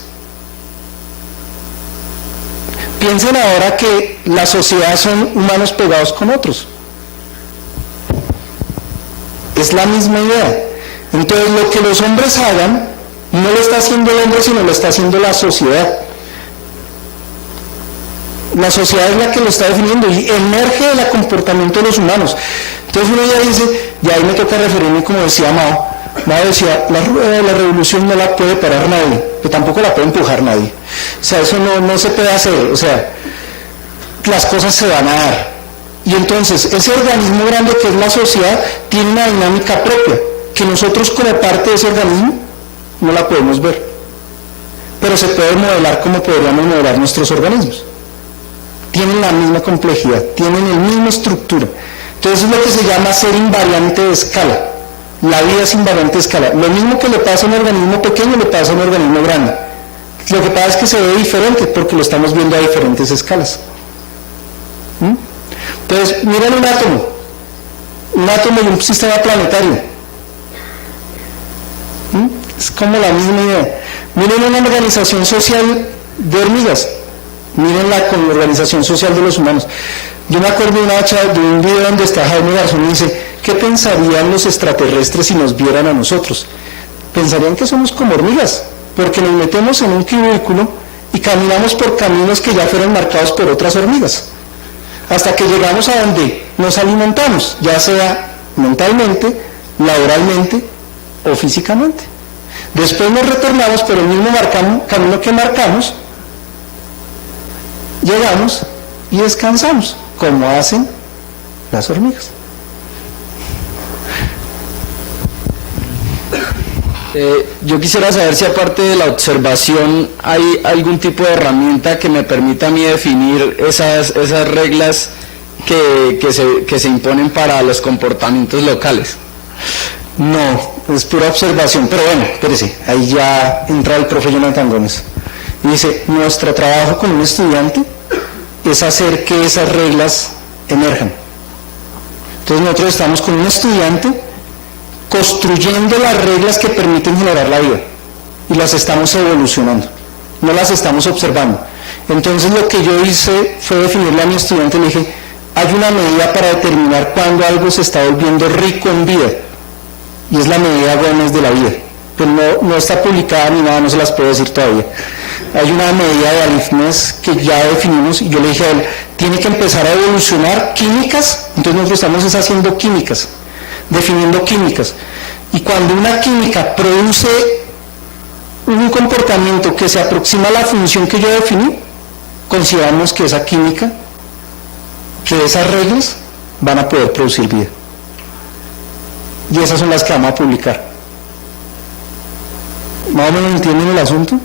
Piensen ahora que la sociedad son humanos pegados con otros. Es la misma idea. Entonces, lo que los hombres hagan, no lo está haciendo el hombre, sino lo está haciendo la sociedad. La sociedad es la que lo está definiendo y emerge del comportamiento de los humanos. Entonces uno ya dice, y ahí me toca referirme como decía Mao. Mao decía, la rueda de la revolución no la puede parar nadie, pero tampoco la puede empujar nadie. O sea, eso no se puede hacer, o sea, las cosas se van a dar. Y entonces, ese organismo grande que es la sociedad, tiene una dinámica propia, que nosotros como parte de ese organismo no la podemos ver. Pero se puede modelar como podríamos modelar nuestros organismos. Tienen la misma complejidad, tienen la misma estructura. Entonces es lo que se llama ser invariante de escala. La vida es invariante de escala. Lo mismo que le pasa a un organismo pequeño le pasa a un organismo grande. Lo que pasa es que se ve diferente porque lo estamos viendo a diferentes escalas. Entonces, miren un átomo y un sistema planetario. Es como la misma idea. Miren una organización social de hormigas. Mírenla con la organización social de los humanos. Yo me acuerdo de un video donde está Jaime Garzón y dice, ¿qué pensarían los extraterrestres si nos vieran a nosotros? Pensarían que somos como hormigas, porque nos metemos en un cubículo y caminamos por caminos que ya fueron marcados por otras hormigas, hasta que llegamos a donde nos alimentamos, ya sea mentalmente, laboralmente o físicamente. Después nos retornamos por el mismo camino que marcamos, llegamos y descansamos, como hacen las hormigas. Yo quisiera saber si aparte de la observación hay algún tipo de herramienta que me permita a mí definir esas reglas que se imponen para los comportamientos locales. No, es pura observación, pero bueno, espérese, ahí ya entra el profe Jonathan Gómez. Y dice, nuestro trabajo con un estudiante es hacer que esas reglas emerjan. Entonces nosotros estamos con un estudiante construyendo las reglas que permiten generar la vida y las estamos evolucionando, no las estamos observando. Entonces lo que yo hice fue definirle a mi estudiante, le dije, hay una medida para determinar cuándo algo se está volviendo rico en vida, y es la medida Gómez de la vida, pero no está publicada ni nada, no se las puedo decir todavía. Hay una medida de aliveness que ya definimos, y yo le dije a él, tiene que empezar a evolucionar químicas, entonces nosotros estamos haciendo químicas, definiendo químicas, y cuando una química produce un comportamiento que se aproxima a la función que yo definí, consideramos que esa química, que esas reglas van a poder producir vida. Y esas son las que vamos a publicar. ¿Más o menos entienden el asunto?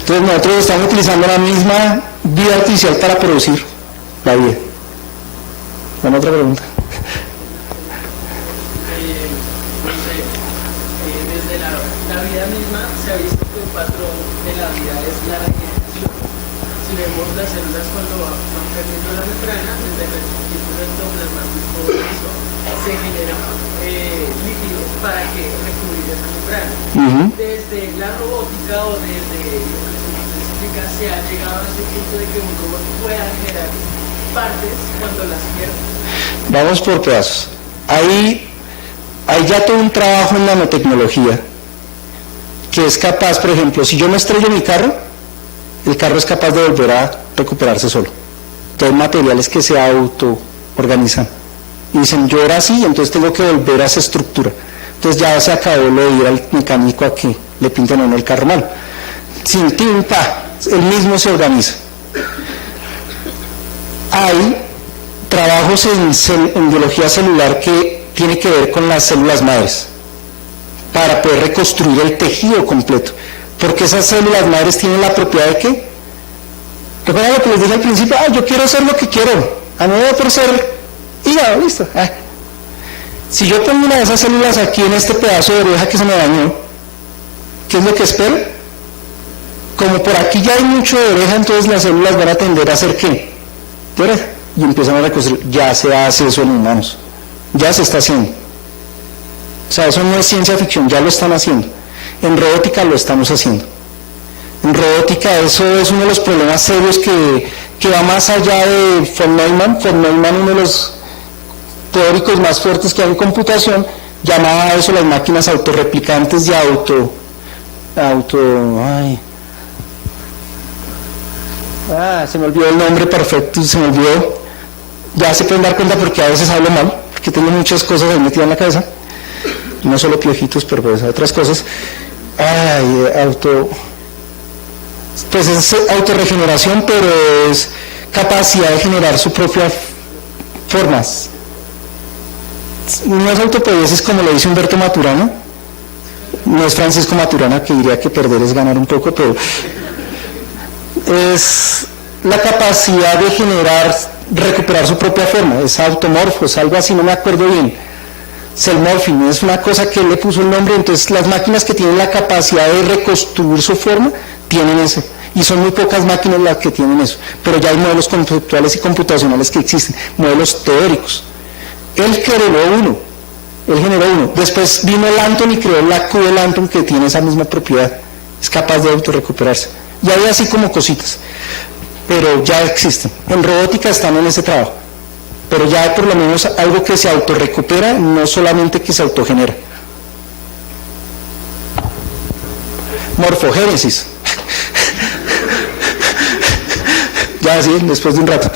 Entonces nosotros estamos utilizando la misma vida artificial para producir la vida. ¿Dame otra pregunta? Desde la vida misma se ha visto que un patrón de la vida es la regeneración. Si vemos las células cuando van perdiendo la membrana, desde el retículo endoplasmático se generan líquidos para que recubrir esa membrana. Desde la robótica o desde lo que se nos explica, se ha llegado a ese punto de que un robot pueda generar partes cuando las pierde. Vamos por pedazos. Hay ya todo un trabajo en nanotecnología que es capaz, por ejemplo, si yo me estrello mi carro, el carro es capaz de volver a recuperarse solo. Entonces hay materiales que se autoorganizan y dicen, yo era así, entonces tengo que volver a esa estructura. Entonces ya se acabó lo de ir al mecánico a que le pinten a uno el carro mal. Sin tinta, él mismo se organiza. Hay trabajos en biología celular que tiene que ver con las células madres, para poder reconstruir el tejido completo, porque esas células madres tienen la propiedad de ¿qué? Recuerda lo que les dije al principio, yo quiero hacer lo que quiero, a mí me da por ser hígado, listo. Si yo pongo una de esas células aquí en este pedazo de oreja que se me dañó, ¿qué es lo que espero? Como por aquí ya hay mucho de oreja, entonces las células van a tender a hacer ¿qué? De oreja, y empiezan a reconstruir. Ya se hace eso en humanos, ya se está haciendo. O sea, eso no es ciencia ficción, ya lo están haciendo. En robótica lo estamos haciendo. En robótica eso es uno de los problemas serios que va más allá de von Neumann. Von Neumann, uno de los teóricos más fuertes que hay en computación, llamaba a eso las máquinas autorreplicantes y se me olvidó el nombre perfecto, se me olvidó. Ya se pueden dar cuenta porque a veces hablo mal, porque tengo muchas cosas ahí metidas en la cabeza. No solo piojitos, pero pues otras cosas. Pues es autorregeneración, pero es capacidad de generar su propia formas. No es autopoiesis como lo dice Humberto Maturana, no es Francisco Maturana que diría que perder es ganar un poco, pero es la capacidad de recuperar su propia forma, es automorfo, es algo así, no me acuerdo bien. Cell morphing, es una cosa que él le puso el nombre, entonces las máquinas que tienen la capacidad de reconstruir su forma, tienen ese, y son muy pocas máquinas las que tienen eso, pero ya hay modelos conceptuales y computacionales que existen, modelos teóricos. Él generó uno, después vino el Anton y creó la Q del Anton que tiene esa misma propiedad, es capaz de autorrecuperarse, y hay así como cositas, pero ya existen, en robótica están en ese trabajo. Pero ya hay por lo menos algo que se autorrecupera, no solamente que se autogenera. Morfogénesis. Ya sí, después de un rato.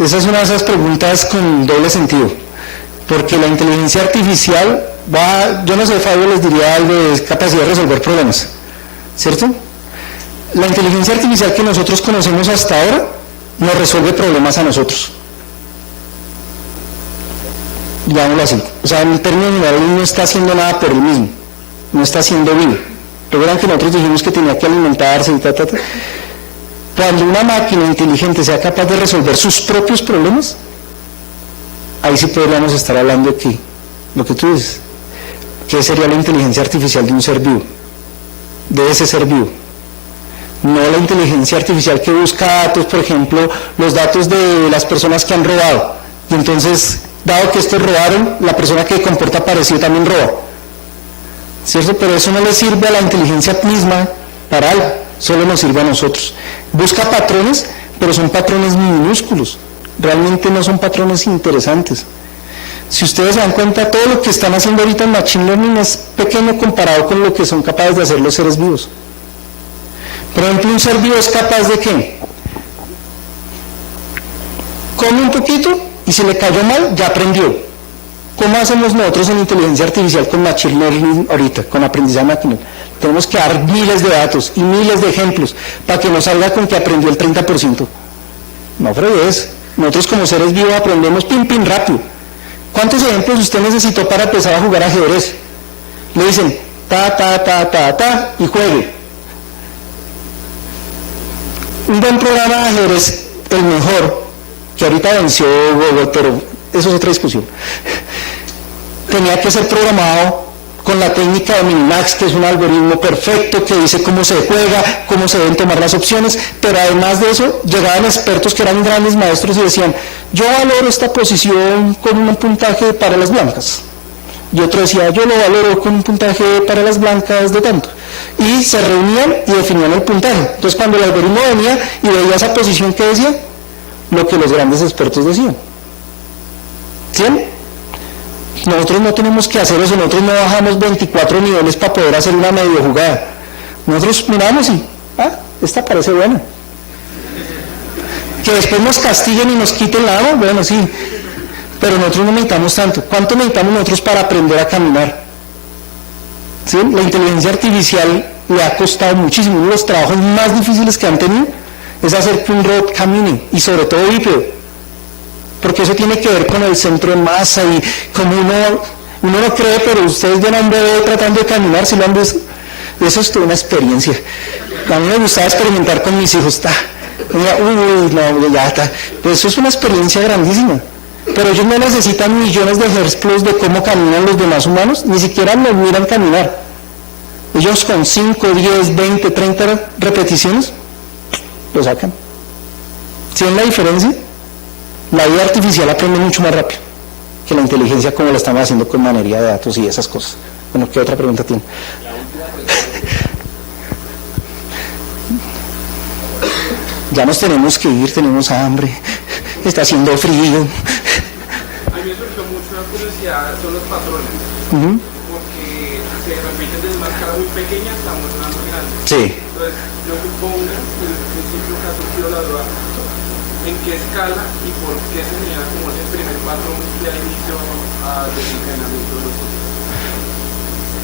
Esa es una de esas preguntas con doble sentido, porque la inteligencia artificial yo no sé, Fabio les diría algo de capacidad de resolver problemas, ¿cierto? La inteligencia artificial que nosotros conocemos hasta ahora nos resuelve problemas a nosotros, digámoslo así. O sea, en términos generales no está haciendo nada por él mismo, no está haciendo vivo. Recuerdan que nosotros dijimos que tenía que alimentarse y Cuando una máquina inteligente sea capaz de resolver sus propios problemas, ahí sí podríamos estar hablando de que, lo que tú dices, ¿qué sería la inteligencia artificial de un ser vivo? De ese ser vivo. no la inteligencia artificial que busca datos, por ejemplo, los datos de las personas que han robado. Y entonces, dado que estos robaron, la persona que comporta parecido también roba. ¿Cierto? Pero eso no le sirve a la inteligencia misma para algo, solo nos sirve a nosotros. Busca patrones, pero son patrones minúsculos. Realmente no son patrones interesantes. Si ustedes se dan cuenta, todo lo que están haciendo ahorita en Machine Learning es pequeño comparado con lo que son capaces de hacer los seres vivos. Por ejemplo, un ser vivo es capaz de ¿qué? Come un poquito y si le cayó mal, ya aprendió. ¿Cómo hacemos nosotros en inteligencia artificial con Machine Learning ahorita, con aprendizaje máquina? Tenemos que dar miles de datos y miles de ejemplos para que nos salga con que aprendió el 30%. No fregues. Nosotros como seres vivos aprendemos pim pim rápido. ¿Cuántos ejemplos usted necesitó para empezar a jugar ajedrez? Le dicen ta ta ta ta ta y juegue. Un buen programa de ajedrez, el mejor, que ahorita venció Google, pero eso es otra discusión, tenía que ser programado con la técnica de Minimax, que es un algoritmo perfecto que dice cómo se juega, cómo se deben tomar las opciones, pero además de eso llegaban expertos que eran grandes maestros y decían, yo valoro esta posición con un puntaje para las blancas, y otro decía, yo lo valoro con un puntaje para las blancas de tanto, y se reunían y definían el puntaje. Entonces cuando el algoritmo venía y veía esa posición, que decía? Lo que los grandes expertos decían. ¿Sí? Nosotros no tenemos que hacer eso, nosotros no bajamos 24 niveles para poder hacer una medio jugada. Nosotros miramos y, esta parece buena. Que después nos castiguen y nos quiten la agua, bueno, sí, pero nosotros no meditamos tanto. ¿Cuánto meditamos nosotros para aprender a caminar? ¿Sí? La inteligencia artificial le ha costado muchísimo. Uno de los trabajos más difíciles que han tenido es hacer que un robot camine, y sobre todo bípedo. Porque eso tiene que ver con el centro de masa y como uno no cree, pero ustedes ven a un bebé tratando de caminar, si lo han visto, eso es toda una experiencia. A mí me gustaba experimentar con mis hijos, pues eso es una experiencia grandísima, pero ellos no necesitan millones de ejemplos de cómo caminan los demás humanos, ni siquiera los miran caminar. Ellos con 5, 10, 20, 30 repeticiones lo sacan. ¿Sí ven la diferencia? La vida artificial aprende mucho más rápido que la inteligencia como lo estamos haciendo con minería de datos y esas cosas. Bueno, ¿qué otra pregunta tiene? Ya nos tenemos que ir, tenemos hambre, está haciendo frío. A mí me surgió mucho la curiosidad, son los patrones, porque se repiten desde una escala muy pequeña hasta una muy grande. Sí. Entonces, yo supongo que el principio que ha surgido la duda, ¿en qué escala y por qué se genera como ese primer patrón que da inicio al desencadenamiento de los otros?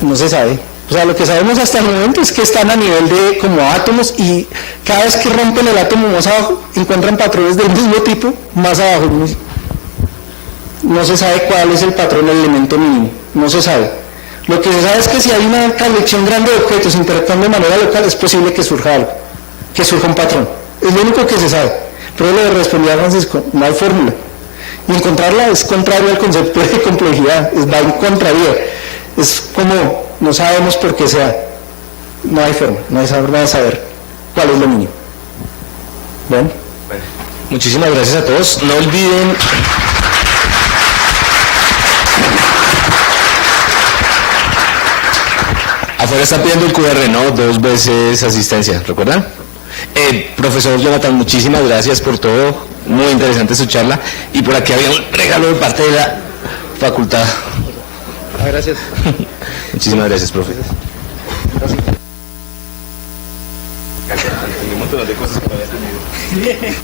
No se sabe. O sea, lo que sabemos hasta el momento es que están a nivel de como átomos y cada vez que rompen el átomo más abajo, encuentran patrones del mismo tipo más abajo. No se sabe cuál es el patrón del elemento mínimo, no se sabe. Lo que se sabe es que si hay una colección grande de objetos interactuando de manera local, es posible que surja algo, que surja un patrón. Es lo único que se sabe. Pero le respondía a Francisco, no hay fórmula. Y encontrarla es contrario al concepto de complejidad, va en contravía. Es como, no sabemos por qué sea. No hay forma, no hay forma de saber cuál es lo mínimo. Bueno. Muchísimas gracias a todos. No olviden... Afuera está pidiendo el QR, ¿no? 2 veces asistencia, ¿recuerdan? Profesor Jonathan, muchísimas gracias por todo, muy interesante su charla, y por aquí había un regalo de parte de la facultad. Gracias. Muchísimas gracias, profe. Gracias. Hay un montón de cosas que no había tenido.